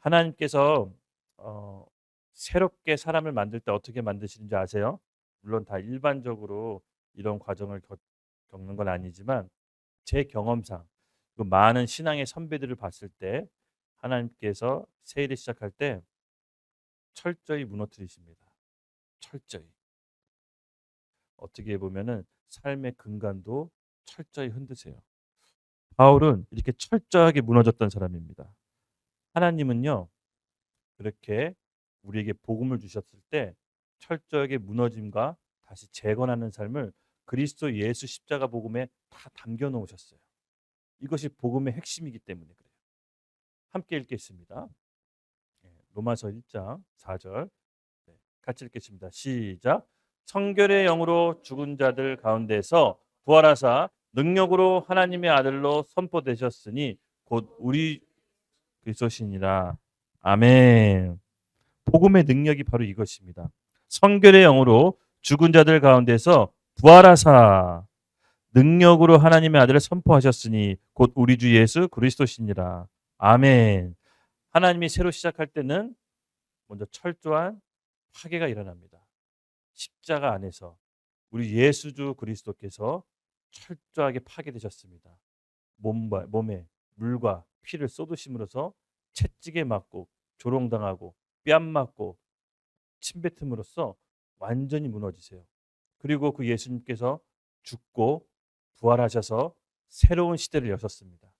하나님께서 새롭게 사람을 만들 때 어떻게 만드시는지 아세요? 물론 다 일반적으로 이런 과정을 겪는 건 아니지만 제 경험상 그 많은 신앙의 선배들을 봤을 때 하나님께서 새해를 시작할 때 철저히 무너뜨리십니다. 철저히. 어떻게 보면은 삶의 근간도 철저히 흔드세요. 바울은 이렇게 철저하게 무너졌던 사람입니다. 하나님은요, 그렇게 우리에게 복음을 주셨을 때 철저하게 무너짐과 다시 재건하는 삶을 그리스도 예수 십자가 복음에 다 담겨 놓으셨어요. 이것이 복음의 핵심이기 때문에 그래요. 함께 읽겠습니다. 로마서 1장 4절. 같이 읽겠습니다. 시작. 성결의 영으로 죽은 자들 가운데서 부활하사 능력으로 하나님의 아들로 선포되셨으니 곧 우리 그리스도시니라. 아멘. 복음의 능력이 바로 이것입니다. 성결의 영으로 죽은 자들 가운데서 부활하사 능력으로 하나님의 아들을 선포하셨으니 곧 우리 주 예수 그리스도시니라. 아멘. 하나님이 새로 시작할 때는 먼저 철저한 파괴가 일어납니다. 십자가 안에서 우리 예수주 그리스도께서 철저하게 파괴되셨습니다. 몸에 물과 피를 쏟으심으로써 채찍에 맞고 조롱당하고 뺨 맞고 침뱉음으로써 완전히 무너지세요. 그리고 그 예수님께서 죽고 부활하셔서 새로운 시대를 여셨습니다.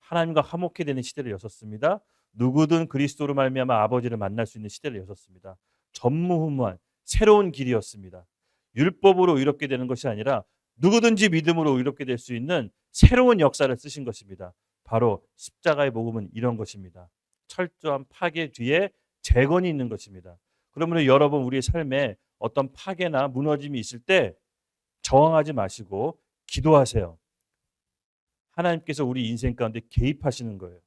하나님과 화목해 되는 시대를 여셨습니다. 누구든 그리스도로 말미암아 아버지를 만날 수 있는 시대를 여셨습니다. 전무후무한 새로운 길이었습니다. 율법으로 의롭게 되는 것이 아니라 누구든지 믿음으로 의롭게 될 수 있는 새로운 역사를 쓰신 것입니다. 바로 십자가의 복음은 이런 것입니다. 철저한 파괴 뒤에 재건이 있는 것입니다. 그러므로 여러분 우리의 삶에 어떤 파괴나 무너짐이 있을 때 저항하지 마시고 기도하세요. 하나님께서 우리 인생 가운데 개입하시는 거예요.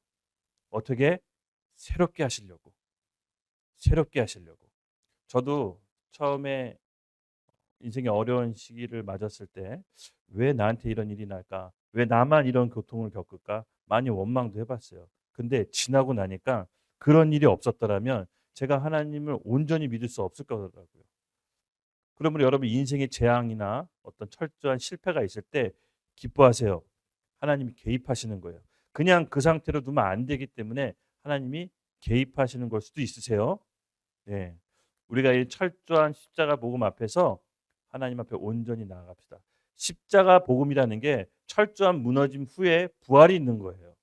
어떻게? 새롭게 하시려고. 새롭게 하시려고. 저도 처음에 인생의 어려운 시기를 맞았을 때 왜 나한테 이런 일이 날까? 왜 나만 이런 고통을 겪을까? 많이 원망도 해봤어요. 근데 지나고 나니까 그런 일이 없었더라면 제가 하나님을 온전히 믿을 수 없을 거더라고요. 그러므로 여러분 인생의 재앙이나 어떤 철저한 실패가 있을 때 기뻐하세요. 하나님이 개입하시는 거예요. 그냥 그 상태로 두면 안 되기 때문에 하나님이 개입하시는 걸 수도 있으세요. 네. 우리가 이 철저한 십자가 복음 앞에서 하나님 앞에 온전히 나아갑시다. 십자가 복음이라는 게 철저한 무너짐 후에 부활이 있는 거예요.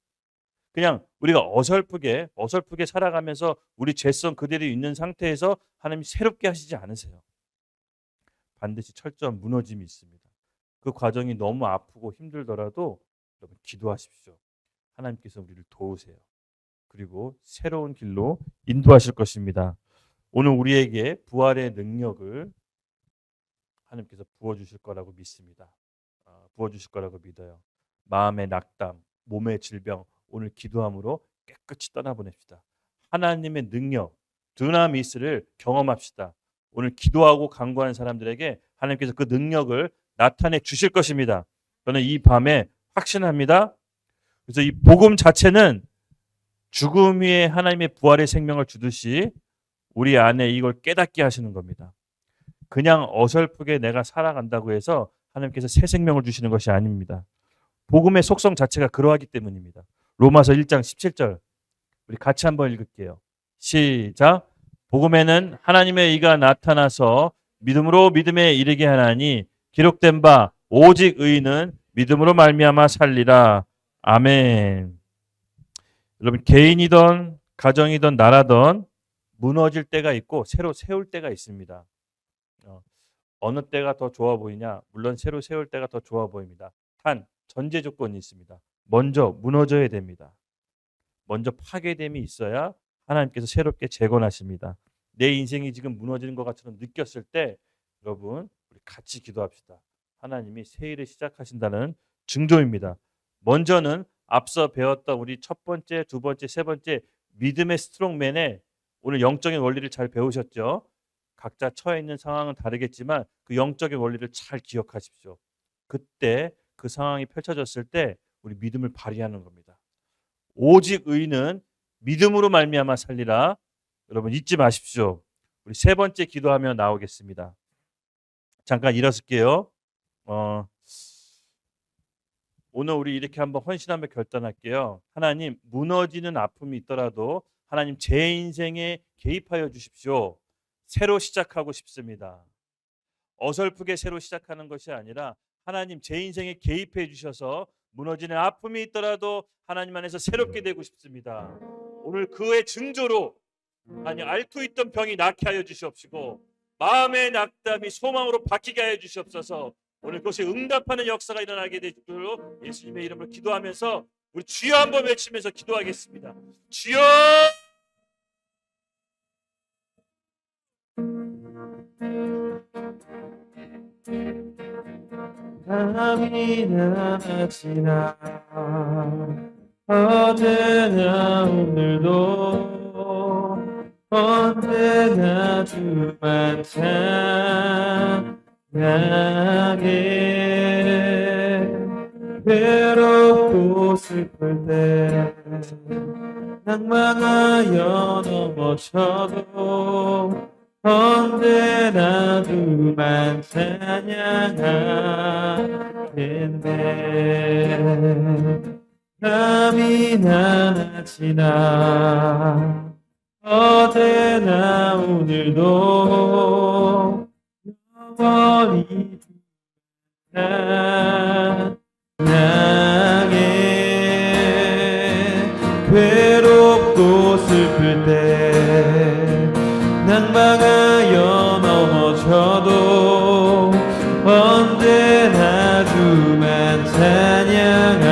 그냥 우리가 어설프게 살아가면서 우리 죄성 그대로 있는 상태에서 하나님이 새롭게 하시지 않으세요. 반드시 철저한 무너짐이 있습니다. 그 과정이 너무 아프고 힘들더라도 여러분 기도하십시오. 하나님께서 우리를 도우세요. 그리고 새로운 길로 인도하실 것입니다. 오늘 우리에게 부활의 능력을 하나님께서 부어주실 거라고 믿습니다. 부어주실 거라고 믿어요. 마음의 낙담, 몸의 질병 오늘 기도함으로 깨끗이 떠나보냅시다. 하나님의 능력, 드나미스를 경험합시다. 오늘 기도하고 간구하는 사람들에게 하나님께서 그 능력을 나타내 주실 것입니다. 저는 이 밤에 확신합니다. 그래서 이 복음 자체는 죽음 위에 하나님의 부활의 생명을 주듯이 우리 안에 이걸 깨닫게 하시는 겁니다. 그냥 어설프게 내가 살아간다고 해서 하나님께서 새 생명을 주시는 것이 아닙니다. 복음의 속성 자체가 그러하기 때문입니다. 로마서 1장 17절 우리 같이 한번 읽을게요. 시작. 복음에는 하나님의 의가 나타나서 믿음으로 믿음에 이르게 하나니 기록된 바 오직 의인은 믿음으로 말미암아 살리라. 아멘. 여러분 개인이든 가정이든 나라든 무너질 때가 있고 새로 세울 때가 있습니다. 어느 때가 더 좋아 보이냐? 물론 새로 세울 때가 더 좋아 보입니다. 단 전제 조건이 있습니다. 먼저 무너져야 됩니다. 먼저 파괴됨이 있어야 하나님께서 새롭게 재건하십니다. 내 인생이 지금 무너지는 것 같처럼 느꼈을 때 여러분 우리 같이 기도합시다. 하나님이 새 일을 시작하신다는 증조입니다. 먼저는 앞서 배웠던 우리 첫 번째, 두 번째, 세 번째 믿음의 스트롱맨의 오늘 영적인 원리를 잘 배우셨죠? 각자 처해 있는 상황은 다르겠지만 그 영적인 원리를 잘 기억하십시오. 그때 그 상황이 펼쳐졌을 때 우리 믿음을 발휘하는 겁니다. 오직 의인은 믿음으로 말미암아 살리라. 여러분 잊지 마십시오. 우리 세 번째 기도하며 나오겠습니다. 잠깐 일어설게요. 오늘 우리 이렇게 한번 헌신하며 결단할게요. 하나님 무너지는 아픔이 있더라도 하나님 제 인생에 개입하여 주십시오. 새로 시작하고 싶습니다. 어설프게 새로 시작하는 것이 아니라 하나님 제 인생에 개입해 주셔서 무너지는 아픔이 있더라도 하나님 안에서 새롭게 되고 싶습니다. 오늘 그의 증조로 아니 앓고 있던 병이 낫게 하여 주시옵시고 마음의 낙담이 소망으로 바뀌게 하여 주시옵소서. 오늘 그것이 응답하는 역사가 일어나게 되도록 예수님의 이름으로 기도하면서 우리 주여 한번 외치면서 기도하겠습니다. 주여! 밤이 낮이나 어제나 오늘도 언제나 주만 찬양하게 외롭고 슬플 때 낭만하여 넘어져도 언제나 주만 찬양하겠네. 밤이나 낮이나 어제나 오늘도 영원히 찬양해. 괴롭고 슬플 때 낭망하여 넘어져도 언제나 주만 찬양하겠네.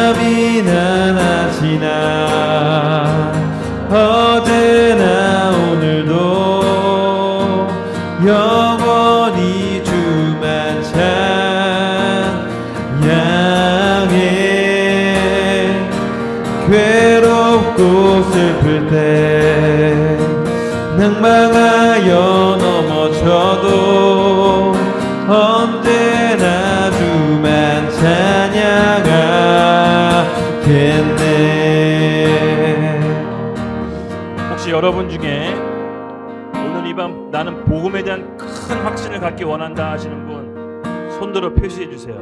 밤이나 낮이나 어제나 오늘도 영원히 주만 찬양해. 괴롭고 슬플 때 낭망하여 넘어져도 언제나 주만 찬양하겠네. 혹시 여러분 중에 오늘 이 밤 나는 복음에 대한 큰 확신을 갖기 원한다 하시는 분 손들어 표시해 주세요.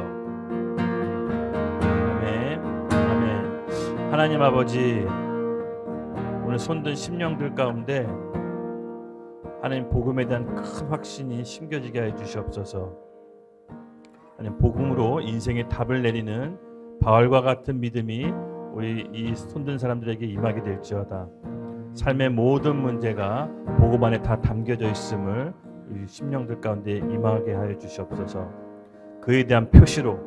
아멘. 아멘. 하나님 아버지, 오늘 손든 심령들 가운데 하나님 복음에 대한 큰 확신이 심겨지게 해 주시옵소서. 하나님 복음으로 인생의 답을 내리는 바울과 같은 믿음이 우리 이 손든 사람들에게 임하게 될지어다. 삶의 모든 문제가 복음 안에 다 담겨져 있음을 우리 심령들 가운데 임하게 하여 주시옵소서. 그에 대한 표시로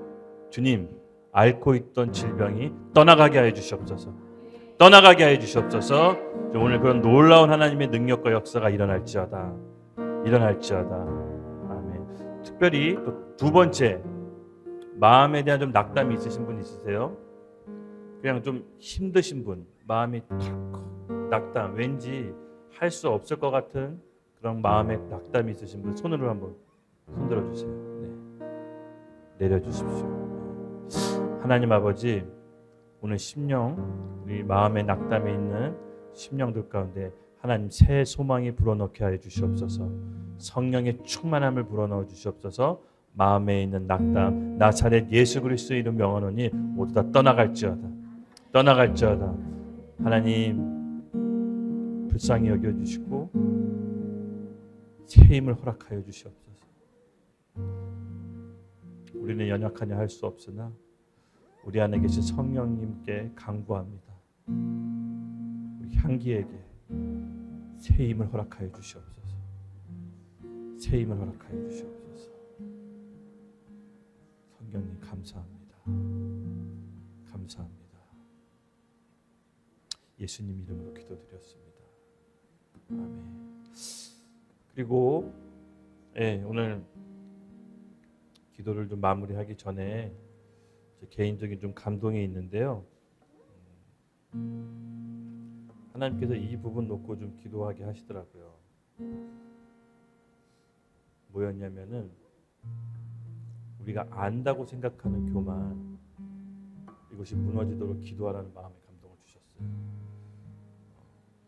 주님 앓고 있던 질병이 떠나가게 하여 주시옵소서. 떠나가게 하여 주시옵소서. 오늘 그런 놀라운 하나님의 능력과 역사가 일어날지어다. 일어날지어다. 아멘. 특별히 또 두 번째, 마음에 대한 좀 낙담이 있으신 분 있으세요? 그냥 좀 힘드신 분, 마음이 털컥 낙담, 왠지 할 수 없을 것 같은 그런 마음에 낙담이 있으신 분 손으로 한번 손들어 주세요. 네. 내려 주십시오. 하나님 아버지, 오늘 심령, 우리 마음의 낙담에 있는 심령들 가운데 하나님 새 소망이 불어넣게 하여 주시옵소서. 성령의 충만함을 불어넣어 주시옵소서. 마음에 있는 낙담, 나사렛 예수 그리스도의 이름 명하노니 모두 다 떠나갈지어다. 떠나갈지어다. 하나님 불쌍히 여겨주시고 새 힘을 허락하여 주시옵소서. 우리는 연약하냐 할 수 없으나 우리 안에 계신 성령님께 간구합니다. 우리 향기에게 새 힘을 허락하여 주시옵소서. 새 힘을 허락하여 주시옵소서. 성령님 감사합니다. 감사합니다. 예수님 이름으로 기도드렸습니다. 아멘. 그리고 오늘 기도를 좀 마무리하기 전에 제 개인적인 좀 감동이 있는데요. 하나님께서 이 부분 놓고 좀 기도하게 하시더라고요. 뭐였냐면은 우리가 안다고 생각하는 교만, 이것이 무너지도록 기도하라는 마음의 감동을 주셨어요.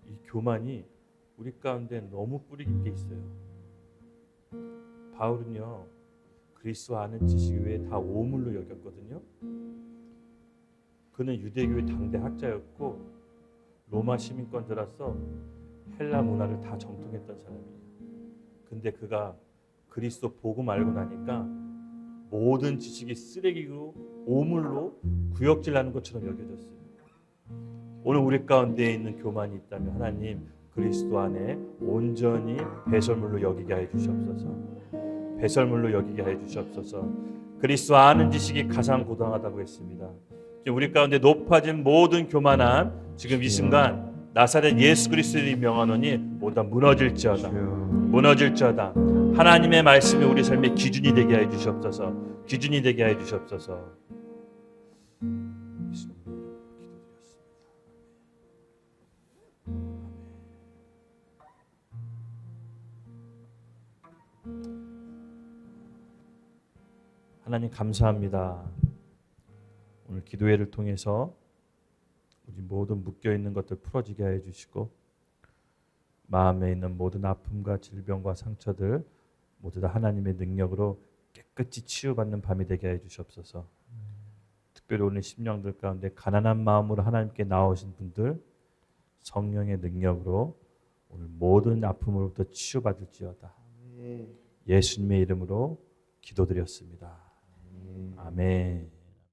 이 교만이 우리 가운데 너무 뿌리 깊게 있어요. 바울은요, 그리스도 아는 지식 외에 다 오물로 여겼거든요. 그는 유대교의 당대 학자였고 로마 시민권자라서 헬라 문화를 다 정통했던 사람이에요. 근데 그가 그리스도 복음 알고 나니까 모든 지식이 쓰레기로 오물로 구역질하는 것처럼 여겨졌어요. 오늘 우리 가운데 있는 교만이 있다면 하나님 그리스도 안에 온전히 배설물로 여기게 해 주시옵소서. 배설물로 여기게 해 주시옵소서. 그리스도 아는 지식이 가장 고당하다고 했습니다. 우리 가운데 높아진 모든 교만함 지금 이 순간 나사렛 예수 그리스도의 명하노니 모두 다 무너질지어다. 무너질지어다. 하나님의 말씀이 우리 삶의 기준이 되게 해 주시옵소서. 기준이 되게 해 주시옵소서. 하나님 감사합니다. 오늘 기도회를 통해서 우리 모든 묶여있는 것들 풀어지게 해주시고 마음에 있는 모든 아픔과 질병과 상처들 모두 다 하나님의 능력으로 깨끗이 치유받는 밤이 되게 해주시옵소서. 특별히 오늘 심령들 가운데 가난한 마음으로 하나님께 나오신 분들 성령의 능력으로 오늘 모든 아픔으로부터 치유받을지어다. 예수님의 이름으로 기도드렸습니다. 아멘.